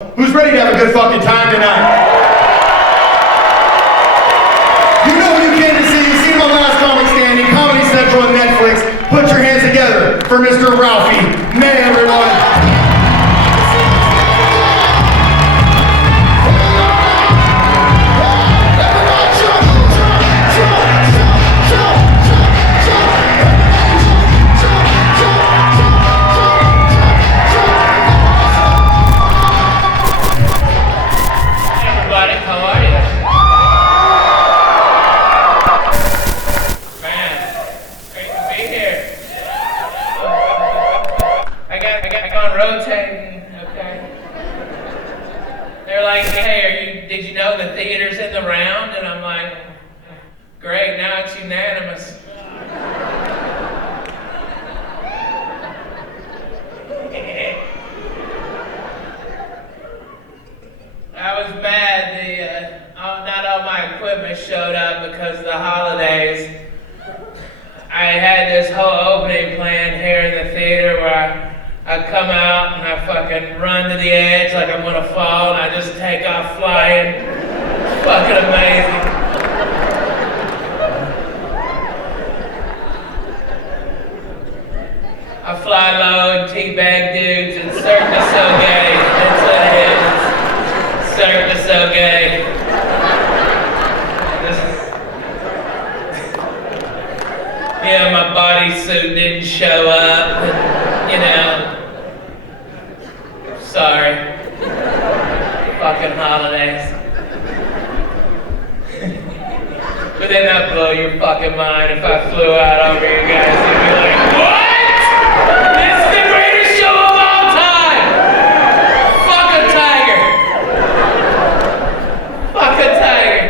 Who's ready to have a good fucking time tonight? You know who you came to see. You've seen him on Last Comic Standing, Comedy Central, and Netflix. Put your hands together for Mr. Ralphie May, everyone. Did you know the theater's in the round? And I'm like, great, now it's unanimous. I was mad. Not all my equipment showed up because of the holidays. I had this whole opening planned here in the theater where I come out and I fucking run to the edge like I'm gonna fall and I just take off flying. It's fucking amazing. I fly low and teabag dudes and Cirque du Soleil. That's what it is. Cirque du Soleil. Yeah, my bodysuit didn't show up. And, you know. Sorry. Fucking holidays. But then that'd blow your fucking mind if I flew out over you guys and be like, what? This is the greatest show of all time! Fuck a tiger! Fuck a tiger!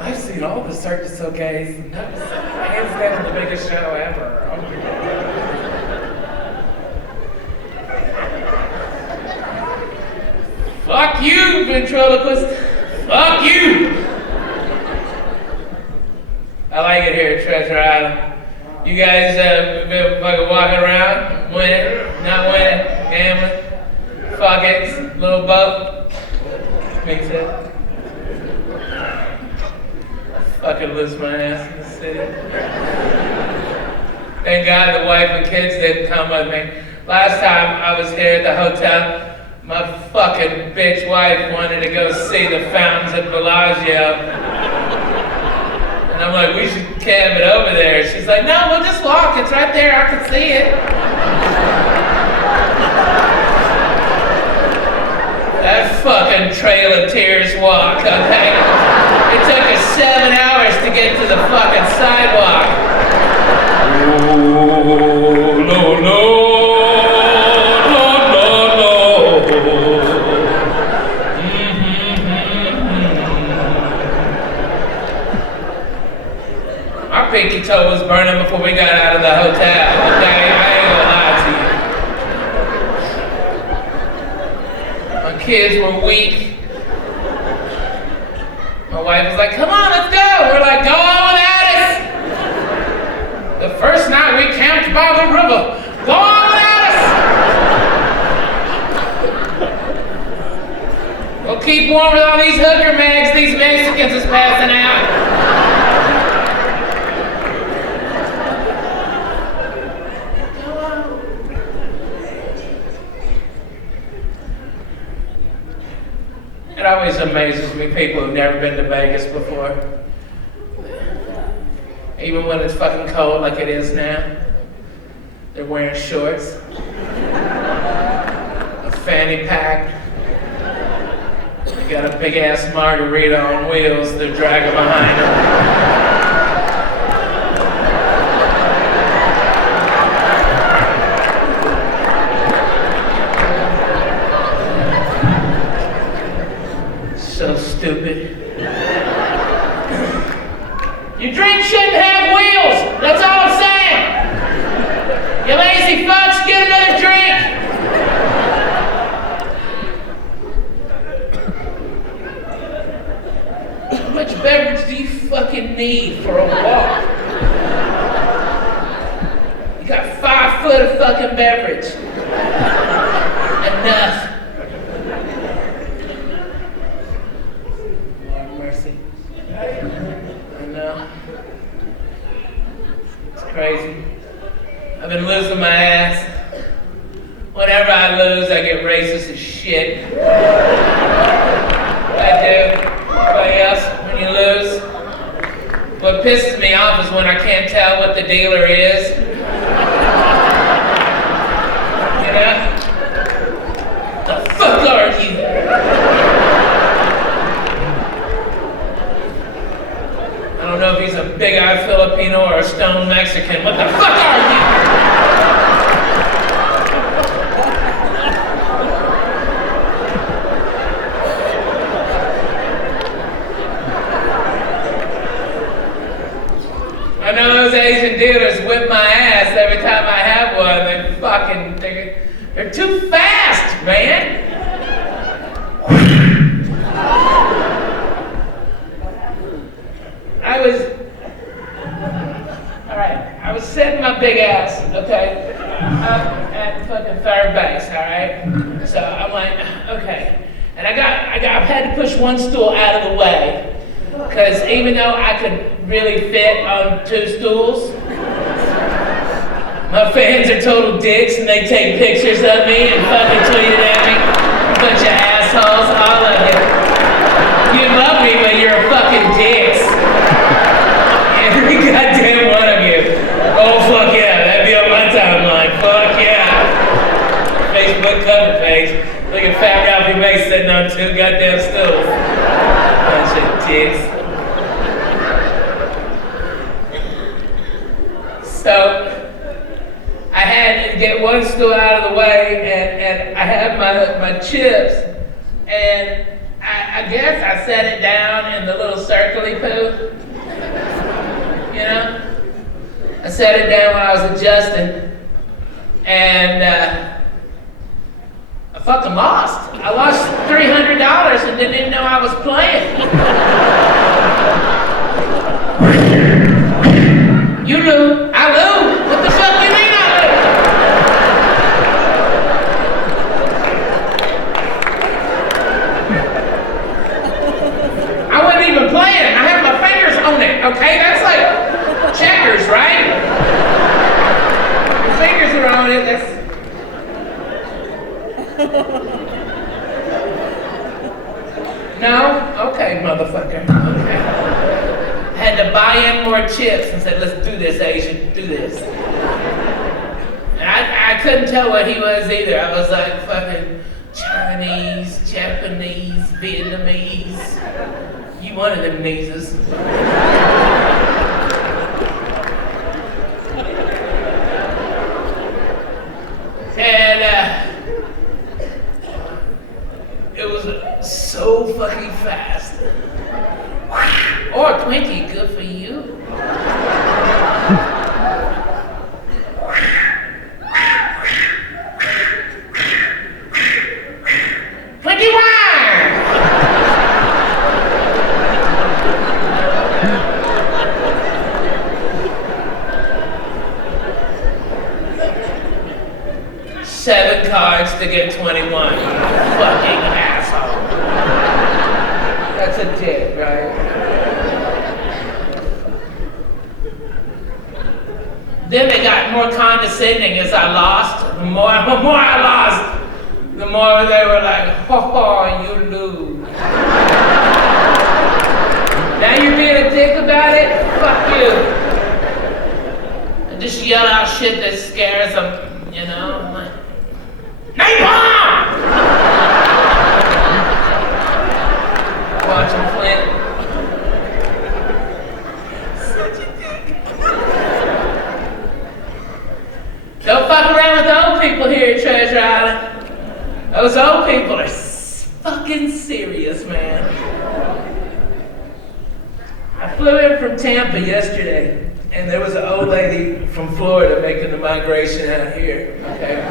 I've seen all the Cirque du Soleils, and that was hands down the biggest show ever. Fuck you, ventriloquist. Fuck you. I like it here at Treasure Island. You guys been fucking walking around, winning, not winning, gambling, fuck it, little boat. Makes it. Fucking lose my ass in the city. Thank God the wife and kids didn't come with me. Last time I was here at the hotel, my fucking bitch wife wanted to go see the fountains at Bellagio. And I'm like, we should camp it over there. She's like, no, we'll just walk. It's right there. I can see it. That fucking Trail of Tears walk, okay? It took us 7 hours to get to the fucking sidewalk. Oh, no, no. Pinky toe was burning before we got out of the hotel, okay? I ain't gonna lie to you. My kids were weak. My wife was like, come on, let's go. We're like, go on without us. The first night we camped by the river. Go on without us. We'll keep warm with all these hooker mags these Mexicans is passing out. It always amazes me, people who've never been to Vegas before. Even when it's fucking cold like it is now. They're wearing shorts. A fanny pack. They got a big ass margarita on wheels they're dragging behind them. So stupid. Your drink shouldn't have wheels. That's all I'm saying. You lazy fucks, get another drink. How much beverage do you fucking need for a walk? You got 5 foot of fucking beverage. And enough. Lord mercy. I know. It's crazy. I've been losing my ass. Whenever I lose, I get racist as shit. I do. Anybody else, when you lose? What pisses me off is when I can't tell what the dealer is. You know? The fuck are you? I don't know if he's a big-eyed Filipino or a stone Mexican. What the fuck are you? I know those Asian dealers whip my ass every time I have one. They're too fast, man. I was setting my big ass, okay, up at fucking third base, all right? So I'm like, okay. And I had to push one stool out of the way, because even though I could really fit on two stools, my fans are total dicks and they take pictures of me and fucking tweet it at me. A bunch of assholes, all of you. You love me, but you're fucking dicks. Every goddamn one of you. Oh, fuck yeah, that'd be on my timeline. Fuck yeah. Facebook cover page. Look at fat Ralphie May sitting on two goddamn stools. Bunch of dicks. So, I had to get one stool out of the way, and I had my chips, and I guess I set it down in the little circly poo. You know? I set it down when I was adjusting, and I fucking lost. I lost $300 and didn't even know I was playing. You lose. I lose. What the fuck do you mean I lose? I wasn't even playing. I had my fingers on it, okay? That's like checkers, right? Your fingers are on it. That's... No? Okay, motherfucker. Okay. Had to buy in more chips and said, let's do this, Asian, do this. And I couldn't tell what he was either. I was like fucking Chinese, Japanese, Vietnamese. You one of them kneeses. And it was so fucking fast. Or Twinkie, good for you. 21! Seven cards to get 21. Fucking asshole. That's a dick, right? Then they got more condescending as I lost. The more I lost, the more they were like, ho, you lose. Now you're being a dick about it? Fuck you. And just yell out shit that scares them, you know? I'm like, Napalm! Watching Flint. Don't fuck around with the old people here at Treasure Island. Those old people are fucking serious, man. I flew in from Tampa yesterday, and there was an old lady from Florida making the migration out here, okay?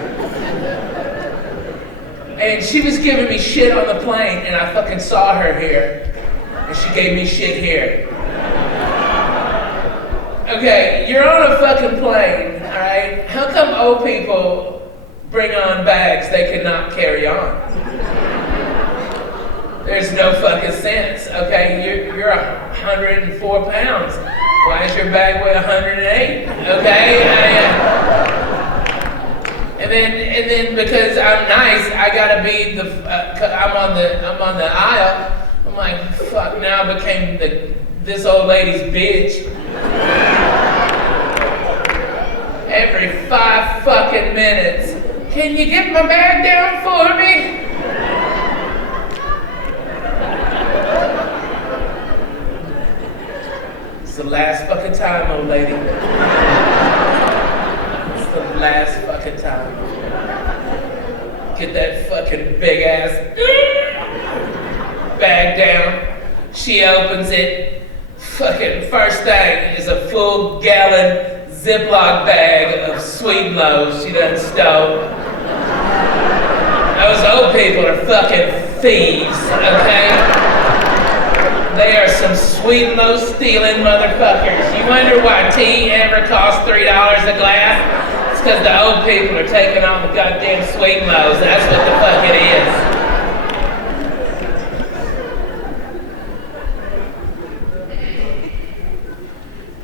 And she was giving me shit on the plane, and I fucking saw her here, and she gave me shit here. Okay, you're on a fucking plane, alright? How come old people bring on bags they could not carry on. There's no fucking sense, okay? You're 104 pounds. Why is your bag weigh 108? Okay? And then because I'm nice, I gotta be I'm on the aisle. I'm like, fuck, now I became this old lady's bitch. Every 5 fucking minutes. Can you get my bag down for me? It's the last fucking time, old lady. It's the last fucking time. Get that fucking big ass bag down. She opens it. Fucking first thing is a full gallon Ziploc bag of sweet loaves she done stole. Those old people are fucking thieves, okay? They are some sweet low stealing motherfuckers. You wonder why tea ever costs $3 a glass? It's because the old people are taking all the goddamn sweet loaves. That's what the fuck it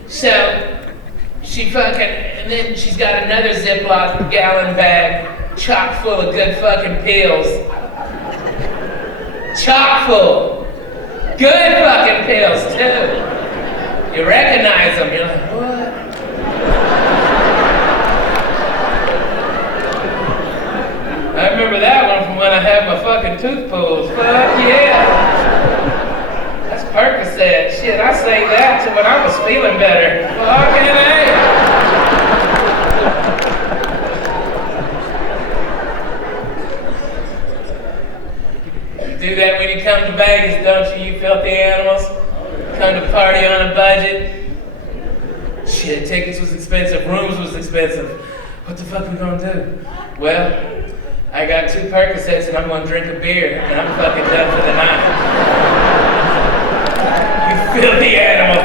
is. So, she fucking, and then she's got another Ziploc gallon bag chock full of good fucking pills. Chock full. Good fucking pills, too. You recognize them, you're like, what? I remember that one from when I had my fucking tooth pulled. Fuck yeah. That's Percocet. Shit, I say that to when I was feeling better. Fucking A. Do that when you come to Vegas, don't you, you filthy animals? Come to party on a budget. Shit, tickets was expensive, rooms was expensive. What the fuck we gonna do? Well, I got 2 Percocets and I'm gonna drink a beer and I'm fucking done for the night. You filthy animal.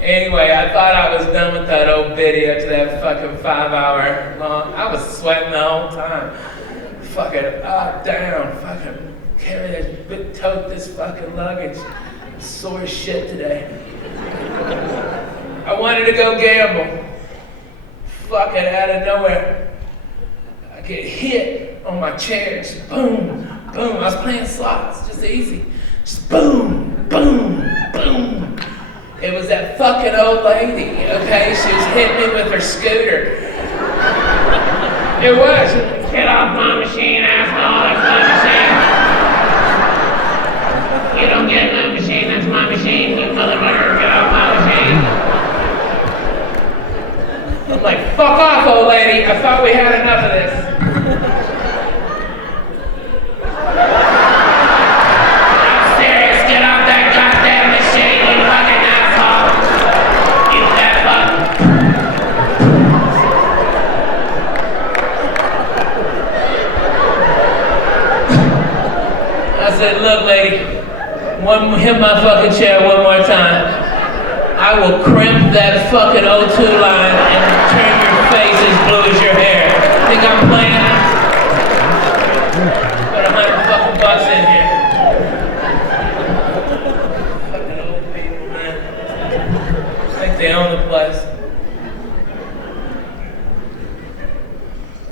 Anyway, I thought I was done with that old biddy after that fucking 5-hour long. I was sweating the whole time. Fucking up, down, fucking carry this, tote this fucking luggage. I'm sore as shit today. I wanted to go gamble. Fucking out of nowhere. I get hit on my chair. Just boom, boom. I was playing slots, just easy. Just boom, boom, boom. It was that fucking old lady, okay? She was hitting me with her scooter. It was. She was like, get off my machine, asshole, that's my machine. You don't get my machine, that's my machine, you motherfucker, get off my machine. I'm like, fuck off, old lady, I thought we had enough of this. I'm serious, get off that goddamn machine, you fucking asshole. You fat fuck. I said, look, lady, hit my fucking chair one more time. I will crimp that fucking O2 line and turn your face as blue as your hair. Think I'm playing? Put $100 in here. Fucking old people, man. I think they own the place.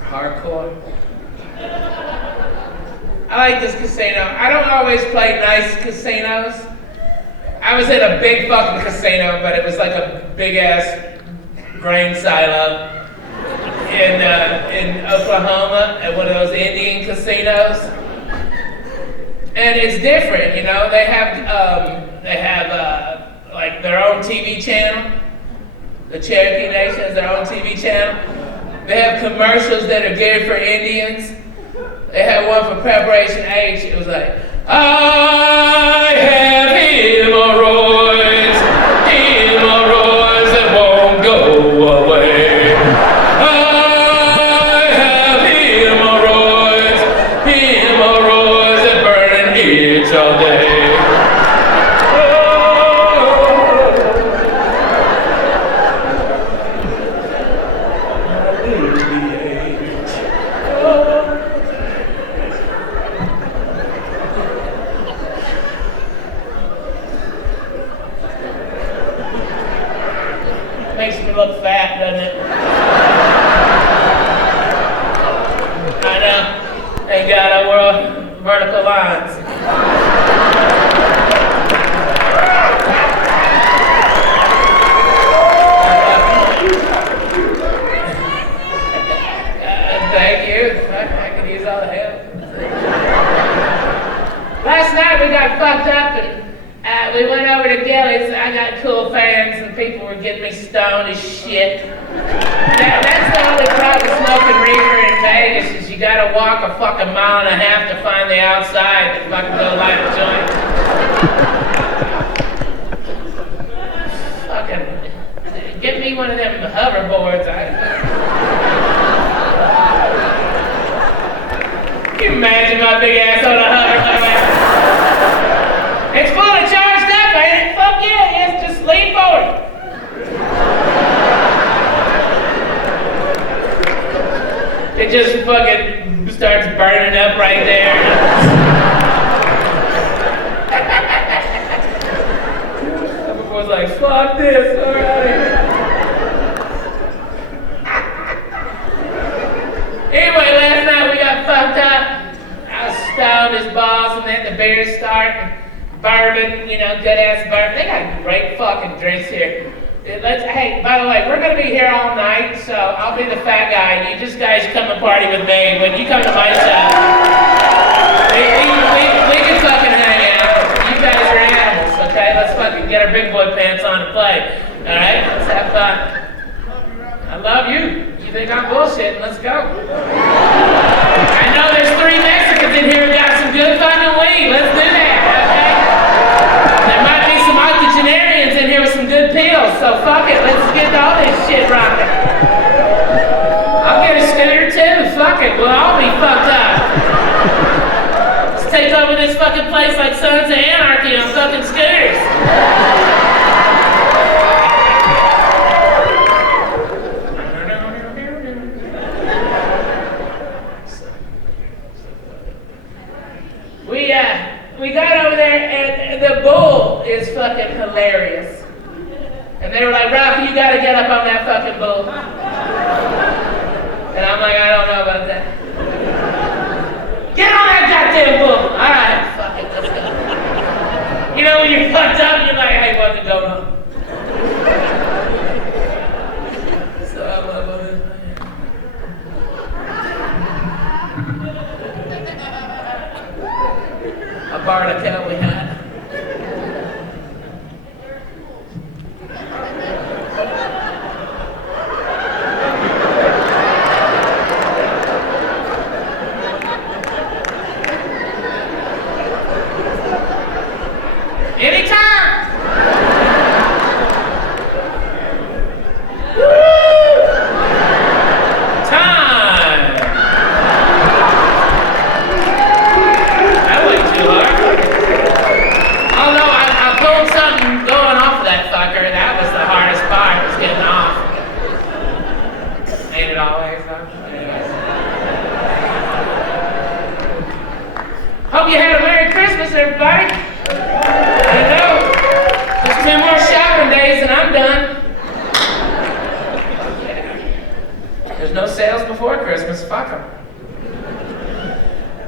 Hardcore. I like this casino. I don't always play nice casinos. I was in a big fucking casino, but it was like a big ass grain silo in Oklahoma at one of those Indian casinos. And it's different, you know. They have like their own TV channel. The Cherokee Nation has their own TV channel. They have commercials that are geared for Indians. They had one for Preparation H. It was like, I have hemorrhoids that won't go away. I have hemorrhoids that burn and itch all day. doesn't it? I know. Thank God I wore vertical lines. Thank you. I could use all the help. Last night we got fucked up and we went over to Gilly's. I got cool fans and people were getting me stoned as shit. That's the only problem with smoking reefer in Vegas is you gotta walk a fucking mile and a half to find the outside to fucking go light a joint. Fucking get me one of them hoverboards. Can you imagine my big ass on a hoverboard? It's fully charged up, ain't it? Fuck yeah, yes, just lean forward. It just fucking starts burning up right there. I was like, fuck this, alright. Anyway, last night we got fucked up. I was stoned as balls and then the beers start. Bourbon, you know, good ass bourbon. They got great fucking drinks here. Hey, by the way, we're gonna be here all night, so I'll be the fat guy. You just guys come and party with me. When you come to my show, we can fucking hang out. You guys are animals, okay? Let's fucking get our big boy pants on and play. Alright? Let's have fun. I love you. You think I'm bullshitting? Let's go. I know there's 3 Mexicans in here who got some good fucking weed. Let's do that, okay? There might be some octogenarians in here with some good pills, so fuck it, let's get all this shit rocking. I'll get a scooter too, fuck it, we'll all be fucked up. Let's take over this fucking place like Sons of Anarchy on fucking scooters. We got over there and the bull is fucking hilarious. And they were like, Ralphie, you gotta get up on that fucking bull. And I'm like, I don't know about that. Get on that goddamn bull! Alright, fuck it, let's go. You know when you're fucked up, you're like, hey, what's going on? So I love all this. I borrowed a cowboy hat. Anytime! Woo! Time! That went too hard. Although I pulled something going off of that fucker, that was the hardest part, was getting off. Ain't it always, though? Anyways. Hope you had a Merry Christmas, everybody. I know. Just 2 more shopping days and I'm done. Yeah. There's no sales before Christmas, fuck them.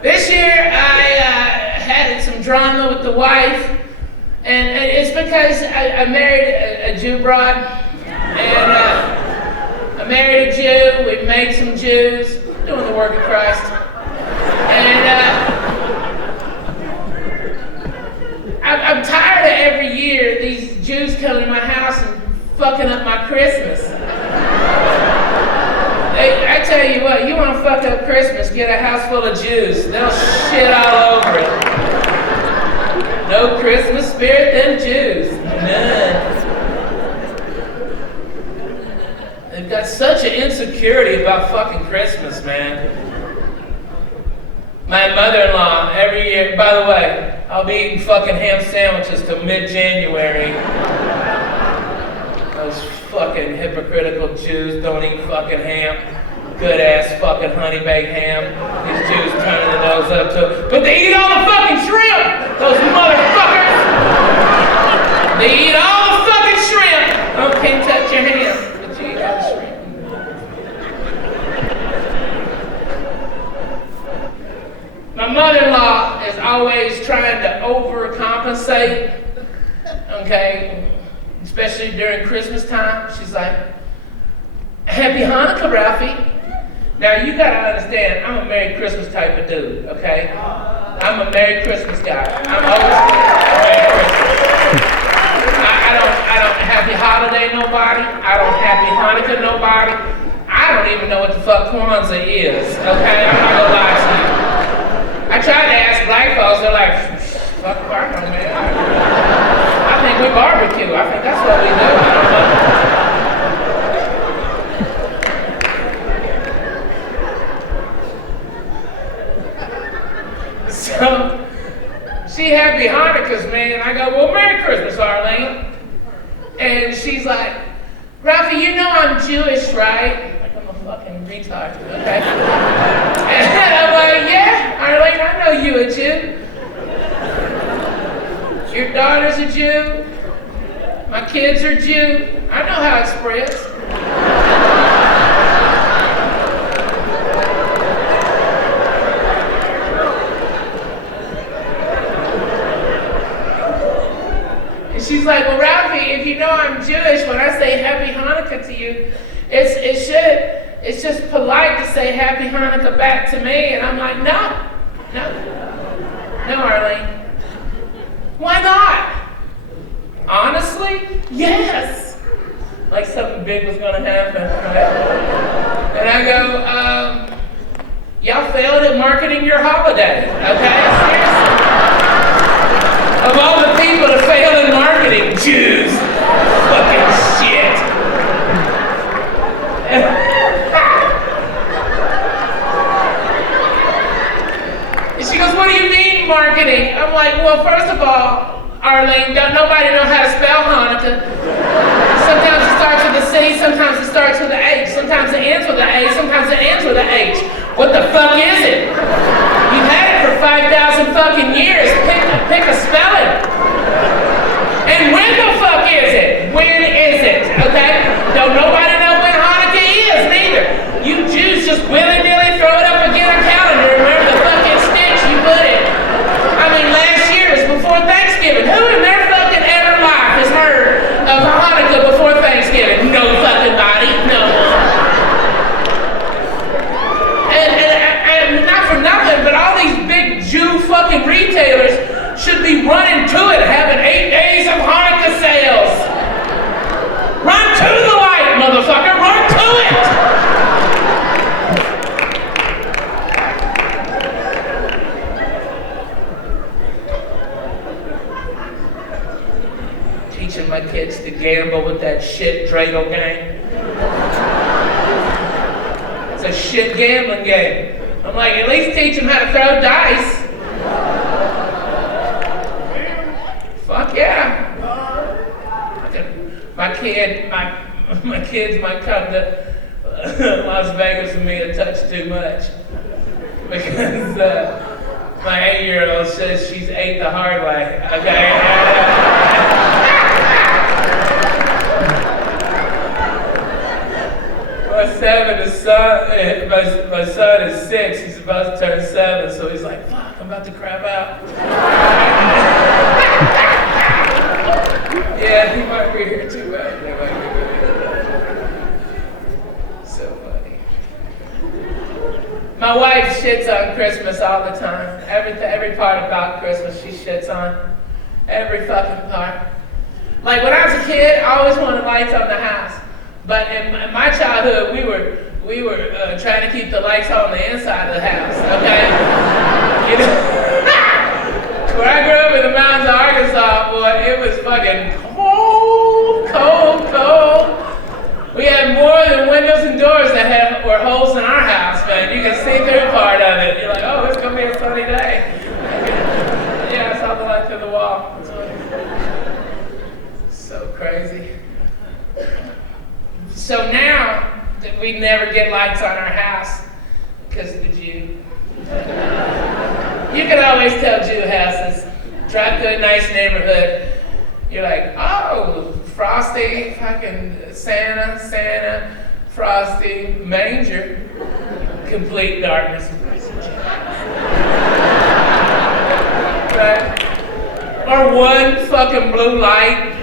This year I had some drama with the wife, and it's because I married a Jew broad, and I married a Jew, we made some Jews, doing the work of Christ, and I'm tired of every year these Jews coming to my house and fucking up my Christmas. I tell you what, you want to fuck up Christmas, get a house full of Jews. They'll shit all over it. No Christmas spirit, them Jews. None. They've got such an insecurity about fucking Christmas, man. My mother-in-law, every year, by the way, I'll be eating fucking ham sandwiches till mid-January. Those fucking hypocritical Jews don't eat fucking ham. Good ass fucking honey baked ham. These Jews turning their nose up to it. But they eat all the fucking shrimp! Those motherfuckers! They eat all the fucking shrimp! Oh, can't touch your hand, but you eat all the shrimp. always trying to overcompensate, okay? Especially during Christmas time. She's like, Happy Hanukkah, Ralphie. Now you gotta understand, I'm a Merry Christmas type of dude, okay? I'm a Merry Christmas guy. I'm always Merry Christmas. I don't Happy Holiday nobody. I don't Happy Hanukkah nobody. I don't even know what the fuck Kwanzaa is, okay? I'm not gonna lie to you. I tried to ask black folks, they're like, fuck, I don't know, man. I think we barbecue. I think that's what we do. I don't know. So, she Happy Hanukkahs, man. I go, well, Merry Christmas, Arlene. And she's like, Ralphie, you know I'm Jewish, right? Like I'm a fucking retard, okay? And I'm like, yeah, Arlene, I know you a Jew. Your daughter's a Jew. My kids are Jew. I know how it spreads. She's like, well, Ralphie, if you know I'm Jewish, when I say Happy Hanukkah to you, it's just polite to say Happy Hanukkah back to me. And I'm like, no, Arlene. Why not? Honestly, yes. Like something big was gonna happen, right? And I go, y'all failed at marketing your holiday, okay? Seriously. Of all the people to fail in marketing, Jews, fucking shit. And she goes, what do you mean marketing? I'm like, well, first of all, Arlene, don't nobody know how to spell Hanukkah. Sometimes it starts with a C, sometimes it starts with an H, sometimes it ends with an A, sometimes it ends with an H. What the fuck is it? You've had it for 5,000 fucking years. Pick a spelling. And when the fuck is it? When is it? Okay? Don't nobody know when Hanukkah is, neither. You Jews just willy-nilly throw it up again on calendar and wherever the fucking sticks you put it. I mean, last year was before Thanksgiving. Who in their fucking ever life has heard of Hanukkah before Thanksgiving? No fucking body. No one. And not for nothing, but all these big Jew fucking retailers should be running to it, having 8 days of Hanukkah sales. Run to the light, motherfucker, run to it. Teaching my kids to gamble with that shit dreidel game. It's a shit gambling game. I'm like, at least teach them how to throw dice. Fuck yeah. My kids might come to Las Vegas with me a touch too much. Because my 8-year-old says she's ate the hard way, okay? My son is 6, he's about to turn 7, so he's like, fuck, I'm about to crap out. Yeah, he might be here too much. So funny. My wife shits on Christmas all the time. Every part about Christmas she shits on. Every fucking part. Like when I was a kid, I always wanted lights on the house. But in my childhood, we were trying to keep the lights on the inside of the house, okay? You know? Where I grew up in the mountains of Arkansas, boy, it was fucking cold. We had more than windows and doors that were holes in our house, man. You can see through part of it. You're like, oh, it's gonna be a sunny day. Yeah, I saw the light through the wall. So crazy. So now, we never get lights on our house because of the Jew. You can always tell Jew houses. Drive to a nice neighborhood. You're like, oh, Frosty, fucking Santa, Frosty, manger. Complete darkness. saying? Or one fucking blue light.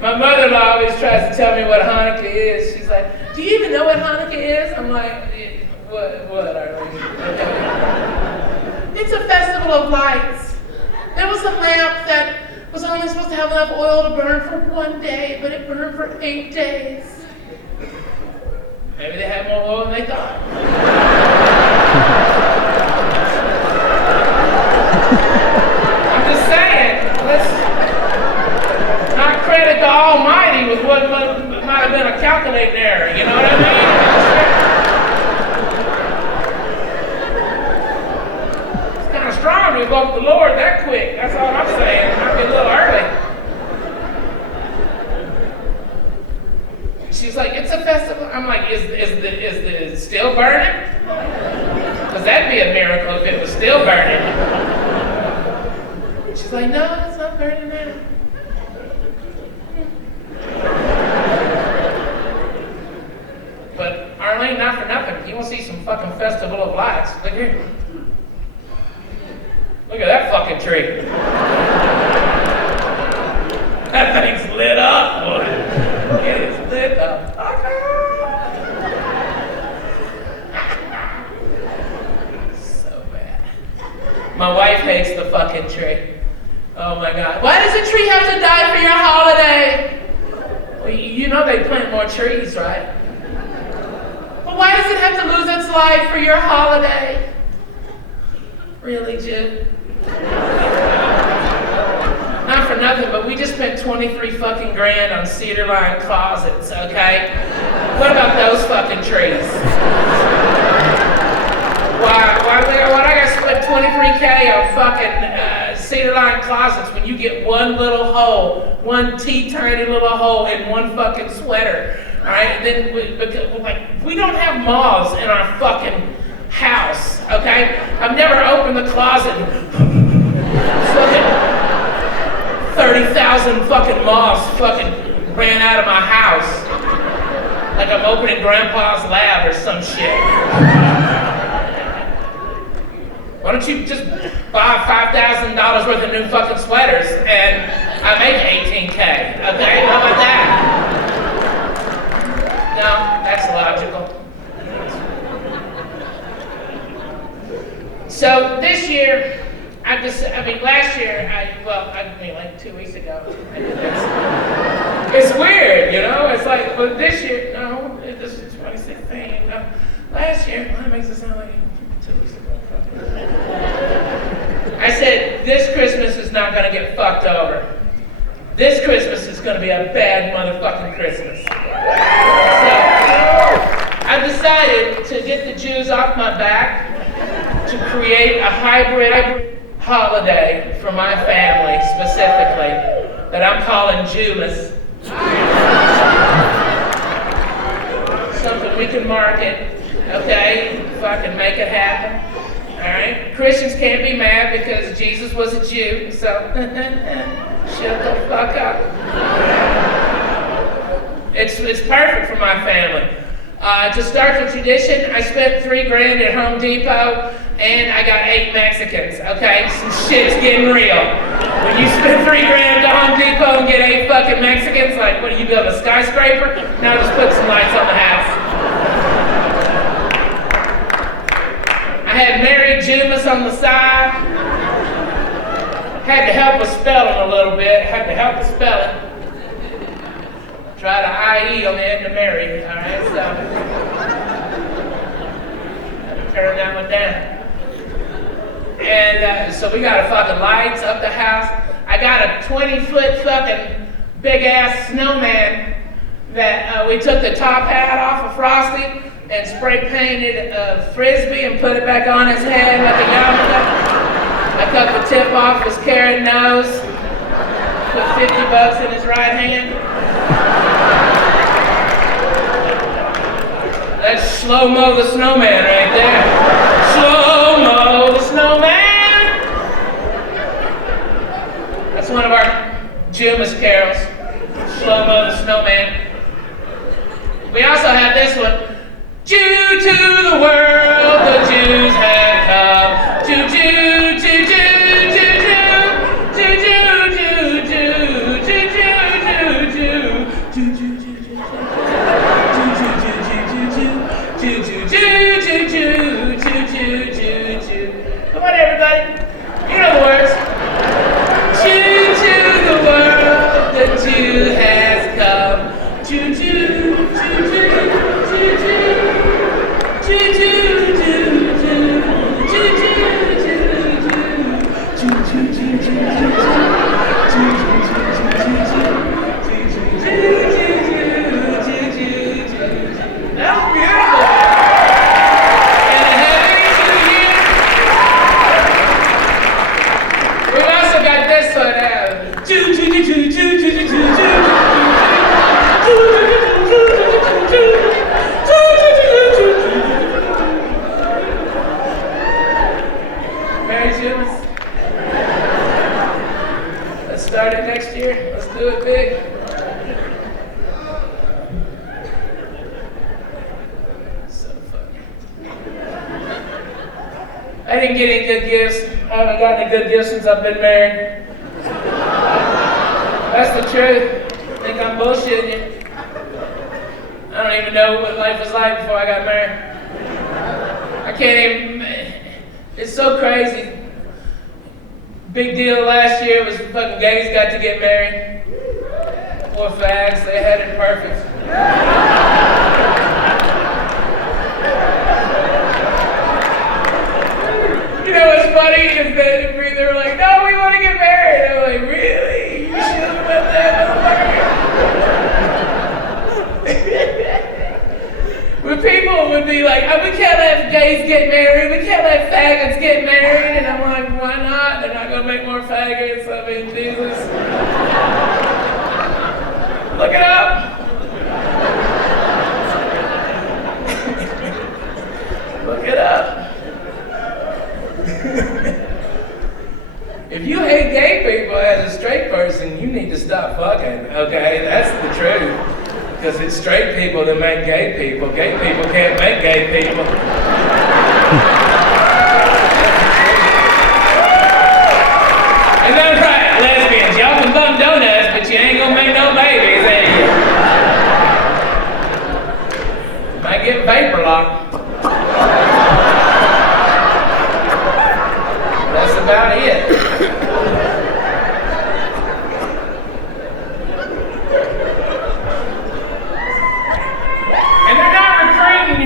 My mother-in-law always tries to tell me what Hanukkah is. She's like, do you even know what Hanukkah is? I'm like, what are we? It's a festival of lights. There was a lamp that was only supposed to have enough oil to burn for 1 day, but it burned for 8 days. Maybe they had more oil than they thought. I'm just saying, let's not credit the Almighty with what might have been a calculating error, you know what I mean? It's kind of strong to evoke the Lord that quick, that's all I'm saying. It might be a little early. She's like, it's a festival. I'm like, is the still burning? Because that'd be a miracle if it was still burning. She's like, no, it's not burning now. But Arlene, not for nothing, you want to see some fucking festival of lights? Look here. Look at that fucking tree. That thing's lit up, boy. It is lit up. So bad. My wife hates the fucking tree. Oh my God. Why does a tree have to die for your holiday? Well, you know they plant more trees, right? But why does it have to lose its life for your holiday? Really, Jude? Not for nothing, but we just spent 23 fucking grand on cedar lined closets, okay? What about those fucking trees? Why I gotta spend 23K on fucking cedar lined closets when you get one little hole, one tiny little hole in one fucking sweater, all right? And then we don't have moths in our fucking house, okay? I've never opened the closet. Fucking 30,000 fucking moths fucking ran out of my house. Like I'm opening Grandpa's lab or some shit. Why don't you just buy $5,000 worth of new fucking sweaters and I make 18K, okay? How about that? No, that's logical. So this year, last year, like 2 weeks ago, I did this. It's weird, you know? It's like, but this year, no, this is 2016. No. Last year, well, that makes it sound like 2 weeks ago. I said, this Christmas is not gonna get fucked over. This Christmas is gonna be a bad motherfucking Christmas. So, I've decided to get the Jews off my back, to create a hybrid holiday for my family specifically that I'm calling Jewmas. Something we can market, okay? Fucking make it happen. Alright? Christians can't be mad because Jesus was a Jew, so shut the fuck up. It's perfect for my family. To start the tradition, I spent $3 grand at Home Depot and I got 8 Mexicans, okay? Some shit's getting real. When you spend $3 grand at Home Depot and get 8 fucking Mexicans, like, what do you build, a skyscraper? Now just put some lights on the house. I had Mary Jumas on the side. Had to help with spelling a little bit, Try the IE on the end of Mary, all right? So, turn that one down. And so we got a fucking lights up the house. I got a 20-foot fucking big-ass snowman that we took the top hat off of Frosty and spray painted a Frisbee and put it back on his head like a yarmulke. I cut the tip off his carrot nose, put $50 in his right hand. That's Slow-Mo the Snowman right there. Slow-Mo the Snowman! That's one of our Jumas carols. Slow-Mo the Snowman. We also have this one. Jew to the world, the Jews have come. Jew, Jew, Jew, Jew, Jew, Jew, Jew, Jew, Jew, Jew, Jew, Jew, Jew, Jew, Jew, Jew. Come on, everybody. You know the words. Jew to the world, the Jew has come. Jew, Jew, Jew, Jew, Jew, Jew. Let's start it next year. Let's do it big. So funny. I didn't get any good gifts. I haven't gotten any good gifts since I've been married. That's the truth. I think I'm bullshitting you. I don't even know what life was like before I got married. I can't even. It's so crazy. Big deal last year was fucking gays got to get married. Poor fags, they had it perfect. You know what's funny is that they were like, no, we want to get married. I'm like, really? You should have been that motherfucker. When people would be like, oh, we can't have gays get married, we can't have faggots get married, and I'm like, why not? They're not gonna make more faggots. I mean, Jesus. Look it up. Look it up. If you hate gay people as a straight person, you need to stop fucking, okay? That's the truth. Because it's straight people that make gay people. Gay people can't make gay people. And then right, lesbians, y'all can bum donuts, but you ain't gonna make no babies, ain't you? Might get vapor locked. That's about it.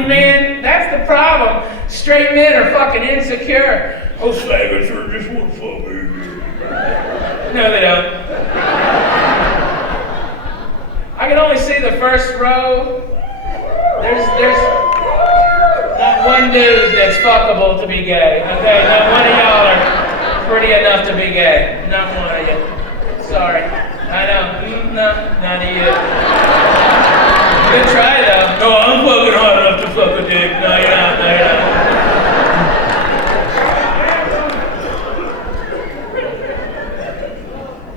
Man, that's the problem. Straight men are fucking insecure. Oh, faggots are just one fuck me. No, they don't. I can only see the first row. There's not one dude that's fuckable to be gay. Okay, not one of y'all are pretty enough to be gay. Not one of you. Sorry. I know. No, none of you. Good try though. No, I'm fucking hard enough to fuck a dick. No, you're not. No, you're not.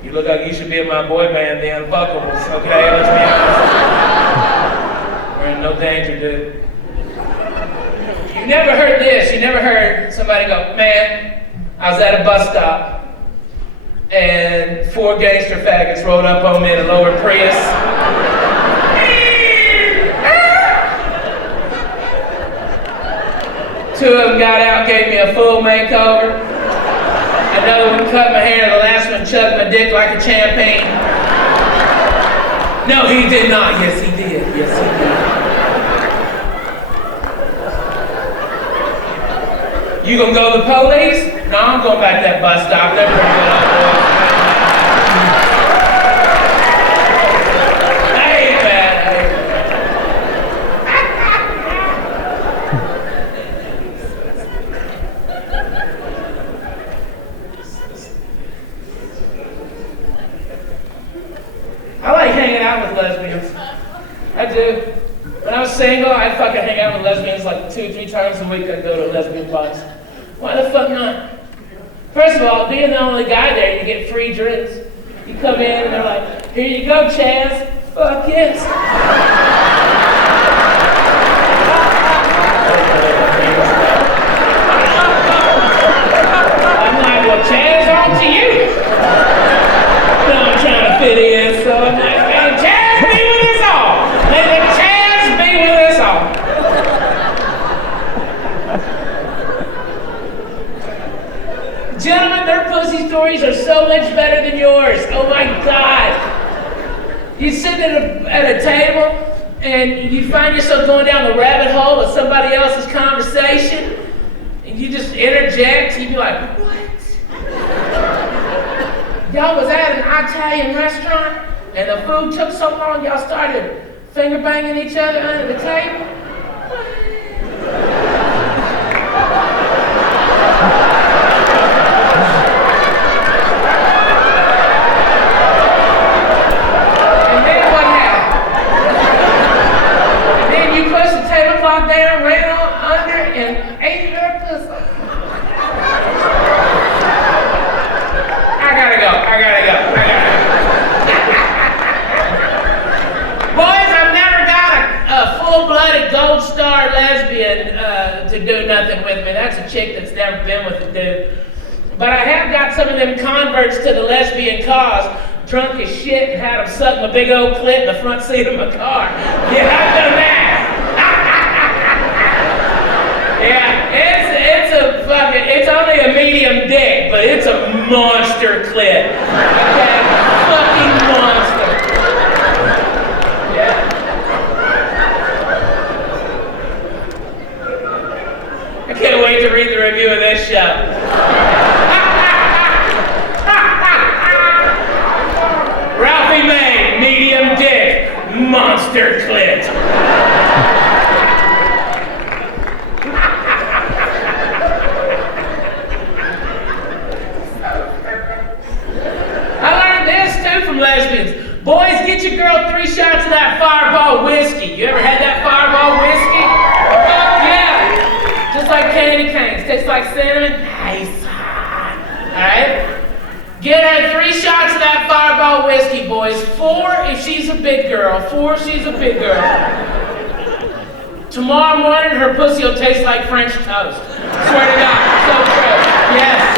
You look like you should be in my boy band, The Unfuckables. Okay, let's be honest. We're in no danger, dude. You never heard this. You never heard somebody go, man, I was at a bus stop and 4 gangster faggots rolled up on me in a lower Prius. Two of them got out, gave me a full makeover. Another one cut my hair, the last one chugged my dick like a champagne. No, he did not. Yes, he did. Yes, he did. You gonna go to the police? No, I'm going back to that bus stop. Never gonna get out there. I like hanging out with lesbians. I do. When I was single, I'd fucking hang out with lesbians like 2-3 times a week. I'd go to lesbian bars. Why the fuck not? First of all, being the only guy there, you get free drinks. You come in and they're like, here you go, Chaz. Fuck yes. it is. So, and Chaz be with us all. May the Chaz be with us all. Gentlemen, their pussy stories are so much better than yours. Oh my God. You sit at a table and you find yourself going down the rabbit hole of somebody else's conversation and you just interject. You'd be like, what? Y'all was at an Italian restaurant and the food took so long y'all started finger banging each other under the table? Down, ran on under, and ate her pussy. I gotta go. Boys, I've never got a full-blooded gold star lesbian to do nothing with me. That's a chick that's never been with a dude. But I have got some of them converts to the lesbian cause, drunk as shit and had them suck my big old clit in the front seat of my car. Yeah, I've done that. Yeah, it's only a medium dick, but it's a monster clit. Okay? Fucking monster. Yeah. I can't wait to read the review of this show. Ralphie May, medium dick, monster clit. Lesbians. Boys, get your girl 3 shots of that Fireball whiskey. You ever had that Fireball whiskey? Fuck yeah. Just like candy canes. Tastes like cinnamon. Nice. Alright? Get her 3 shots of that Fireball whiskey, boys. 4 if she's a big girl. 4 if she's a big girl. Tomorrow morning, her pussy will taste like French toast. Swear to God. So true. Yes.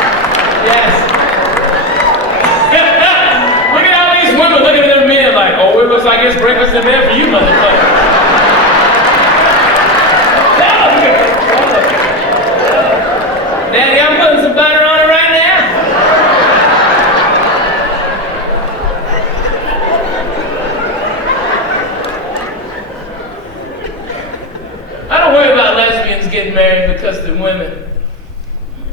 Women looking at their men like, oh, it looks like it's breakfast in bed for you, motherfucker. Daddy, I'm putting some butter on it right now. I don't worry about lesbians getting married because they're women.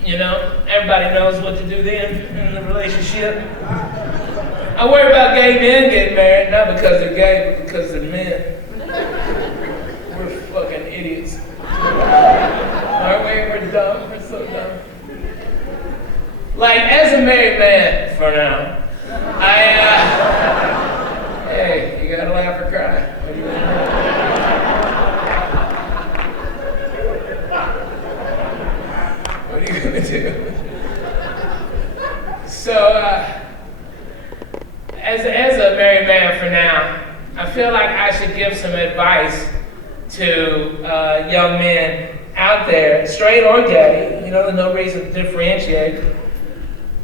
You know, everybody knows what to do then in the relationship. I worry about gay men getting married, not because they're gay, but because they're men. We're fucking idiots. Aren't we? We're dumb. We're so dumb. Like, as a married man, for now, hey, you gotta laugh or cry. What are you gonna do? So, as a married man for now, I feel like I should give some advice to young men out there, straight or gay. You know, there's no reason to differentiate.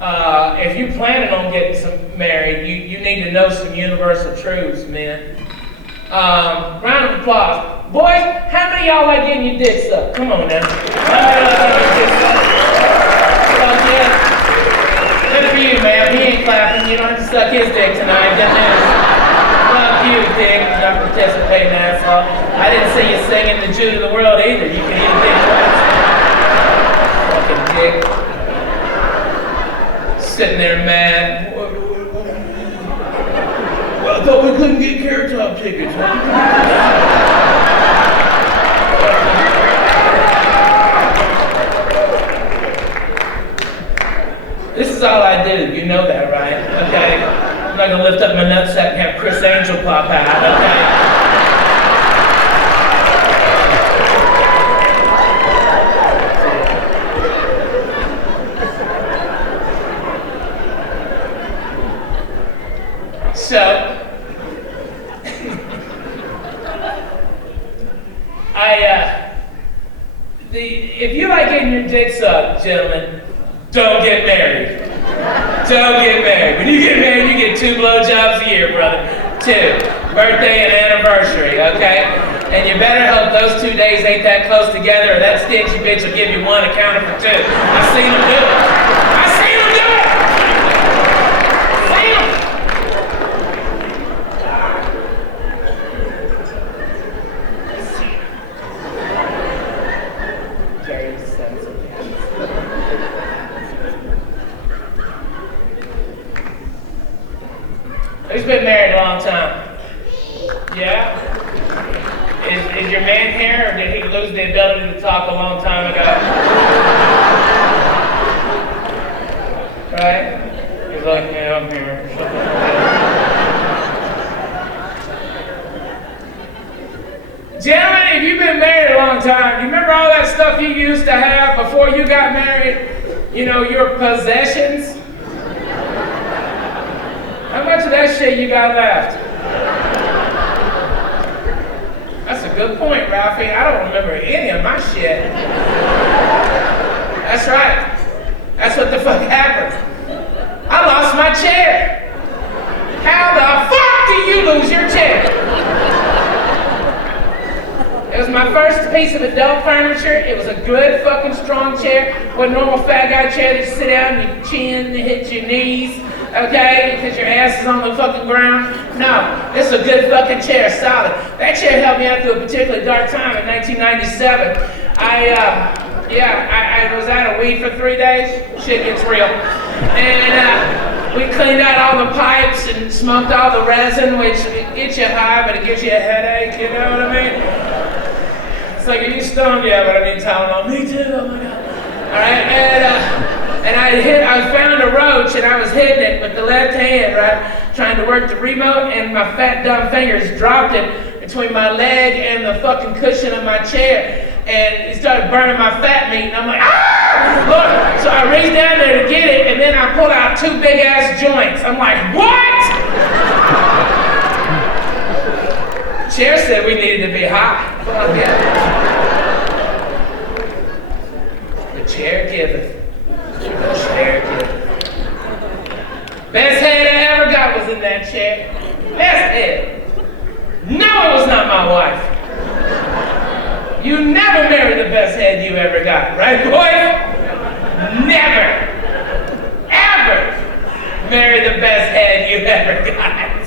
If you're planning on getting married, you need to know some universal truths, men. Round of applause. Boys, how many of y'all like getting your dick sucked? Come on now. How many of y'all like getting your dick sucked? Fuck yeah. Good for you, man. He ain't clapping. You don't have to suck his dick tonight. Fuck you, dick. You're not participating, asshole. I didn't see you singing the Jew to the world either. You can eat a dick twice. Fucking dick. Sitting there mad. Well, I thought we couldn't get Carrot Top tickets. This is all I do, you know that, right? Okay? I'm not gonna lift up my nutsack and have Chris Angel pop out, okay? So, if you like getting your dick sucked, gentlemen, don't get married. Don't get married. When you get married, you get 2 blowjobs a year, brother. 2. Birthday and anniversary, okay? And you better hope those 2 days ain't that close together or that stingy bitch will give you 1 accounted for 2. I seen him do it. I seen him do it! Seen him! Dirty sons of bitches. Who's been married a long time? Yeah? Is your man here, or did he lose the ability to talk a long time ago? Right? He's like, yeah, I'm here. Gentlemen, if you've been married a long time, you remember all that stuff you used to have before you got married? You know, your possessions? How much of that shit you got left? That's a good point, Ralphie. I don't remember any of my shit. That's right. That's what the fuck happened. I lost my chair. How the fuck do you lose your chair? It was my first piece of adult furniture. It was a good fucking strong chair. What a normal fat guy chair that you sit down and your chin hits your knees. Okay, because your ass is on the fucking ground. No, this is a good fucking chair, solid. That chair helped me out through a particularly dark time in 1997. I was out of weed for 3 days. Shit gets real. And we cleaned out all the pipes and smoked all the resin, which it gets you high, but it gives you a headache, you know what I mean? It's like, are you stoned? Yeah, but I need Tylenol. Me too, oh my God. All right, and I found a roach and I was hitting it with the left hand, right? Trying to work the remote, and my fat dumb fingers dropped it between my leg and the fucking cushion of my chair. And it started burning my fat meat, and I'm like, ah! Look! So I reached down there to get it, and then I pulled out 2 big ass joints. I'm like, what? Chair said we needed to be high. Fuck yeah. The chair giveth. Best head I ever got was in that chair. Best head. No, it was not my wife. You never marry the best head you ever got, right, boy? Never, ever marry the best head you ever got.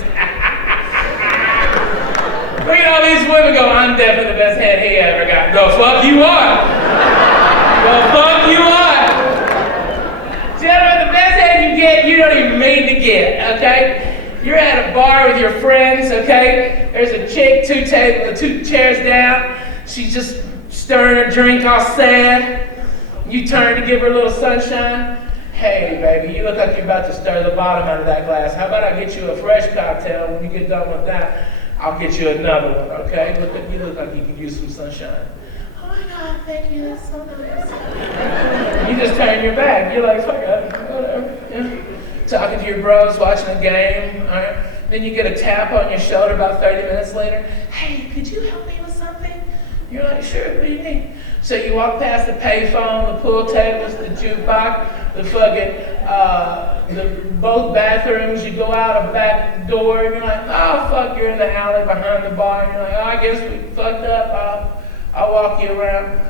Look at all these women go, I'm definitely the best head he ever got. The fuck you are. The fuck you are. Gentlemen, the best head you get, you don't even mean to get, okay? You're at a bar with your friends, okay? There's a chick 2 chairs down. She's just stirring her drink all sad. You turn to give her a little sunshine. Hey, baby, you look like you're about to stir the bottom out of that glass. How about I get you a fresh cocktail? When you get done with that, I'll get you another one, okay? You look like you can use some sunshine. Oh my God, thank you, that's so nice. You just turn your back. You're like, fuck it, whatever. Yeah. Talking to your bros, watching a game, all right? Then you get a tap on your shoulder about 30 minutes later. Hey, could you help me with something? You're like, sure, what do you need? So you walk past the payphone, the pool tables, the jukebox, the fucking, both bathrooms. You go out a back door, and you're like, oh, fuck, you're in the alley behind the bar. And you're like, oh, I guess we fucked up. I'll walk you around.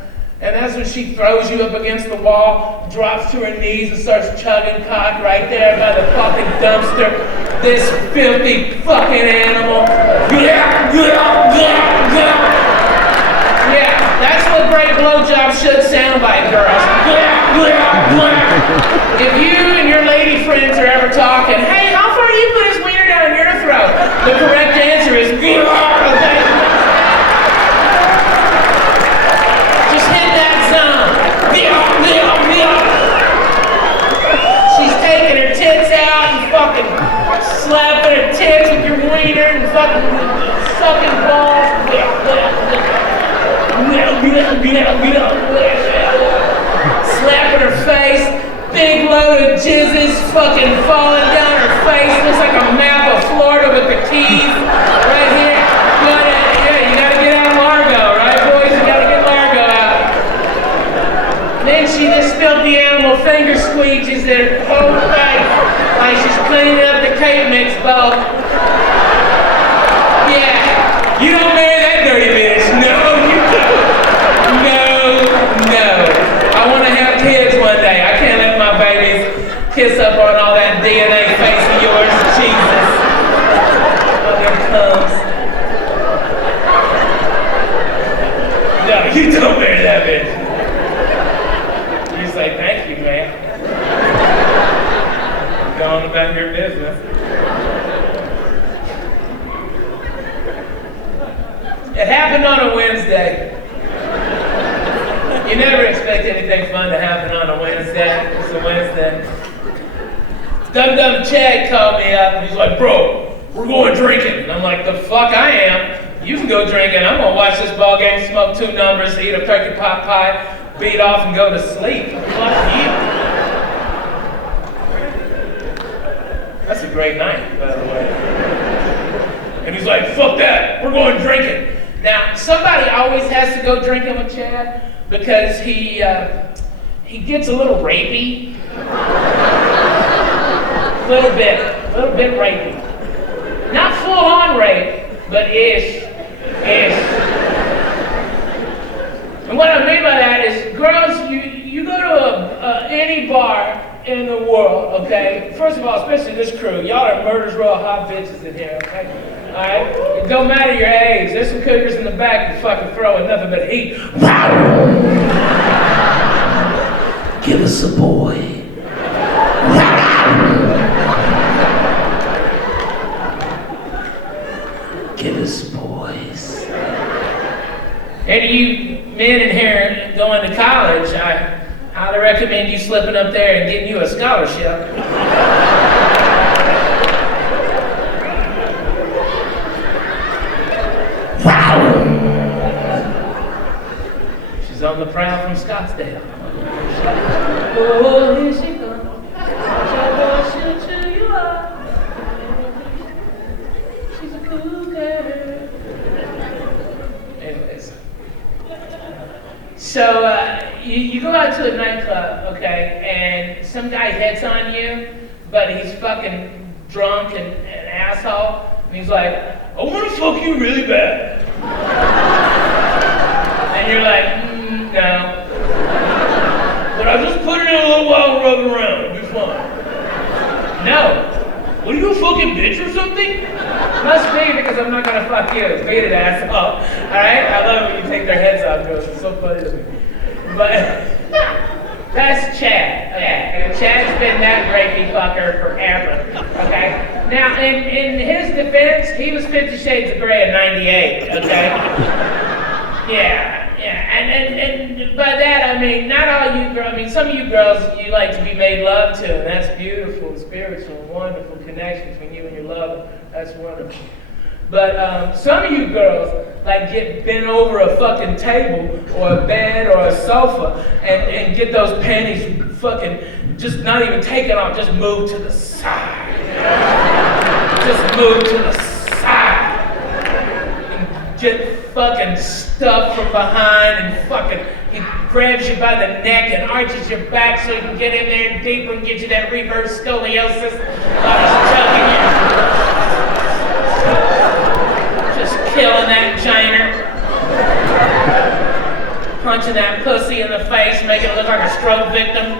And that's when she throws you up against the wall, drops to her knees, and starts chugging cock right there by the fucking dumpster. This filthy fucking animal. Yeah, that's what great blowjobs should sound like, girls. If you and your lady friends are ever talking, hey, how far do you put his wiener down your throat? The correct answer is, okay? She's taking her tits out and fucking slapping her tits with your wiener and fucking sucking balls. Slapping her face, big load of jizzes fucking falling down her face. Looks like a map of Florida with the keys right here. You gotta get out Largo, right, boys? You gotta get Largo out. Then she just filthy animal finger squeegees her whole face. It happened on a Wednesday. You never expect anything fun to happen on a Wednesday. It's a Wednesday. Dum Chad called me up and he's like, bro, we're going drinking. And I'm like, the fuck I am? You can go drinking. I'm gonna watch this ball game, smoke 2 numbers, eat a turkey pot pie, beat off and go to sleep. Fuck you. That's a great night, by the way. And he's like, fuck that, we're going drinking. Now, somebody always has to go drinking with Chad because he gets a little rapey. A little bit rapey. Not full on rape, but ish. And what I mean by that is, girls, you go to any bar in the world, okay? First of all, especially this crew, y'all are murderers, real hot bitches in here, okay? All right? It don't matter your age. There's some cougars in the back that fucking throwing nothing but heat. Give us a boy. Give us boys. Any of you men in here going to college, I highly recommend you slipping up there and getting you a scholarship. She's on the prowl from Scottsdale. Oh, here she comes. She'll cheer you up. She's a cool girl. Anyways. So, you go out to a nightclub, okay, and some guy hits on you, but he's fucking drunk and an asshole, and he's like, I want to fuck you really bad. And you're like, no. But I'll just put it in a little while and rub it around, it'll be fun. No. What are you, a fucking bitch or something? Must be, because I'm not gonna fuck you. Beat it, asshole. Alright? I love it when you take their heads off, girls. It's so funny to me. But that's Chad. Okay? Chad's been that rapey fucker forever. Okay? Now, in his defense, he was 50 Shades of Grey in '98. Okay? Yeah. And by that I mean, not all you girls, I mean, some of you girls, you like to be made love to, and that's beautiful, spiritual, wonderful connection between you and your lover. That's wonderful. But some of you girls like get bent over a fucking table or a bed or a sofa and get those panties fucking just not even taken off, just move to the side. Just move to the side. And get fucking stuff from behind and fucking, he grabs you by the neck and arches your back so he can get in there deeper and get you that reverse scoliosis while he's choking you. Just killing that giner. Punching that pussy in the face, making it look like a stroke victim.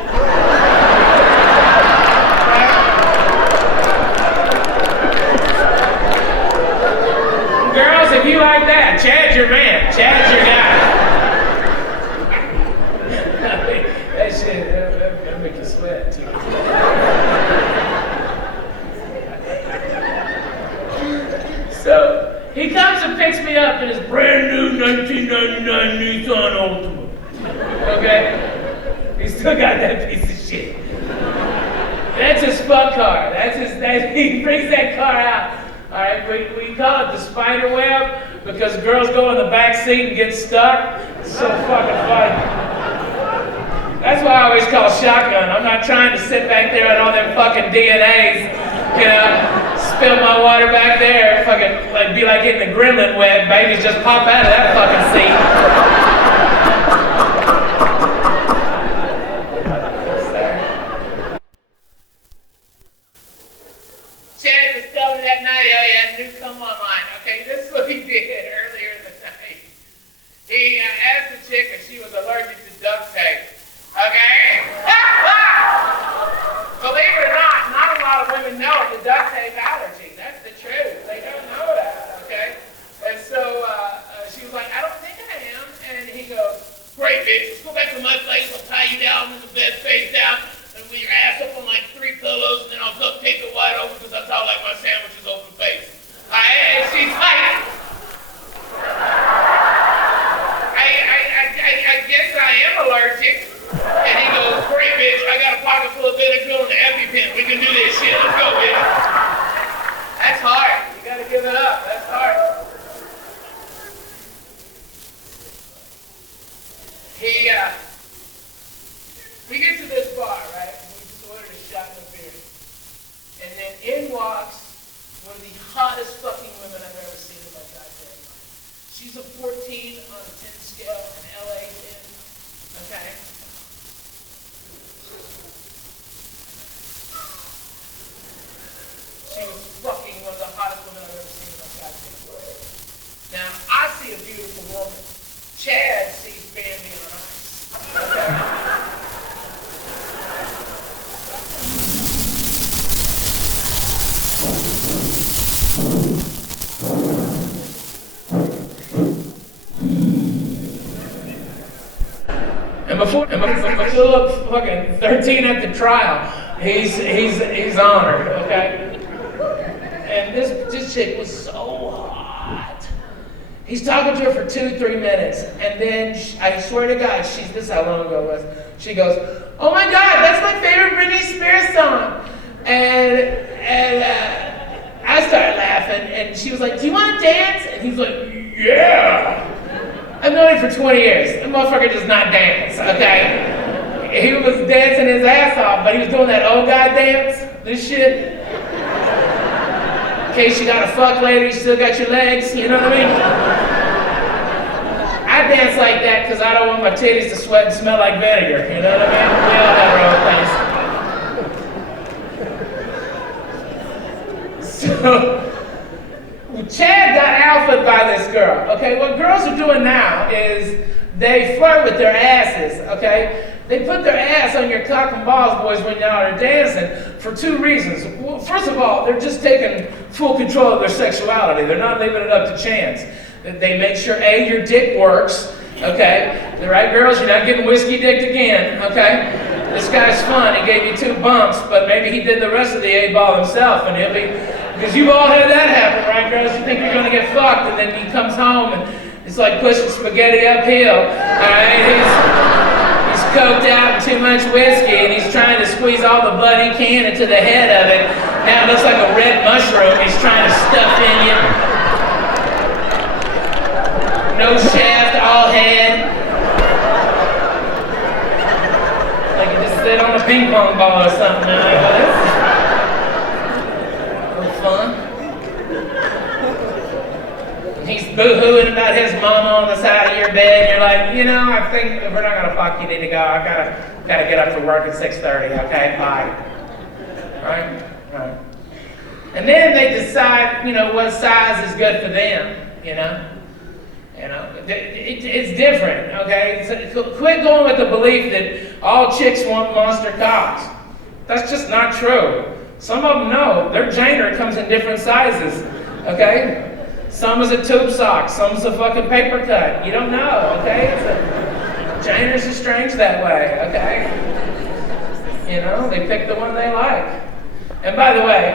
Girls, if you like that, Chad's your man. Chad's your guy. That shit, that'll make you sweat, too. So, he comes and picks me up in his brand new 1999 Nissan Altima. Okay? He still got that piece of shit. That's his fuck car. He brings that car out. All right, we call it the spider web because girls go in the back seat and get stuck. It's so fucking funny. That's why I always call shotgun. I'm not trying to sit back there and all them fucking DNAs, you know, spill my water back there, fucking like be like getting a gremlin wet. Babies just pop out of that fucking seat. Chad was telling me that night how he had a new come online. Okay, this is what he did earlier in the night. He asked the chick if she was allergic to duct tape. Okay? Believe it or not a lot of women know the duct tape allergy. That's the truth. They don't know that, okay? And so she was like, I don't think I am. And he goes, great, bitch. Let's go back to my place. I'll tie you down in the bed face down. And put your ass up on like 3 pillows, and then I'll duct tape it wide open because that's how I like my sandwiches open face. And she's like, give it up. That's hard. We get to this bar, right? And we just ordered a shot of beer. And then in walks one of the hottest fucking women I've ever seen in my goddamn life. She's a 14 on a 10 scale, an LA 10, okay? She was fucking one of the hottest women I've ever seen in my goddamn life. Now, I see a beautiful woman. Chad sees Bambi on ice. Okay? And before Philip fucking 13 at the trial, he's honored, okay? And this chick was so hot. He's talking to her for 2-3 minutes, and then I swear to God, this is how long ago it was. She goes, "Oh my God, that's my favorite Britney Spears song," and I started laughing, and she was like, "Do you want to dance?" And he's like, "Yeah." I've known him for 20 years. The motherfucker does not dance, okay? He was dancing his ass off, but he was doing that old guy dance, this shit. In case you gotta fuck later, you still got your legs, you know what I mean? I dance like that because I don't want my titties to sweat and smell like vinegar, you know what I mean? We all have our own things. So, Chad got alphaed by this girl, okay? What girls are doing now is they flirt with their asses, okay? They put their ass on your cock and balls, boys, when y'all are dancing for 2 reasons. Well, first of all, they're just taking full control of their sexuality. They're not leaving it up to chance. They make sure, A, your dick works, okay? The right girls, you're not getting whiskey dicked again, okay? This guy's fun, he gave you 2 bumps, but maybe he did the rest of the 8-ball himself, and he'll be... Because you've all had that happen, right, girls? You think you're gonna get fucked, and then he comes home, and it's like pushing spaghetti uphill, all right? He's coked out with too much whiskey, and he's trying to squeeze all the blood he can into the head of it. Now it looks like a red mushroom he's trying to stuff in you. No shaft, all head. Like you just sit on a ping pong ball or something. That's fun. He's boo-hooing about his mama on the side of your bed, and you're like, you know, I think if we're not gonna fuck, you need to go. I gotta get up for work at 6:30, okay? Bye. Right? Right. And then they decide, you know, what size is good for them, you know? You know, it's different, okay? So quit going with the belief that all chicks want monster cocks. That's just not true. Some of them know. Their janer comes in different sizes, okay? Some is a tube sock, some is a fucking paper cut. You don't know, okay? Janers are strange that way, okay? You know, they pick the one they like. And by the way,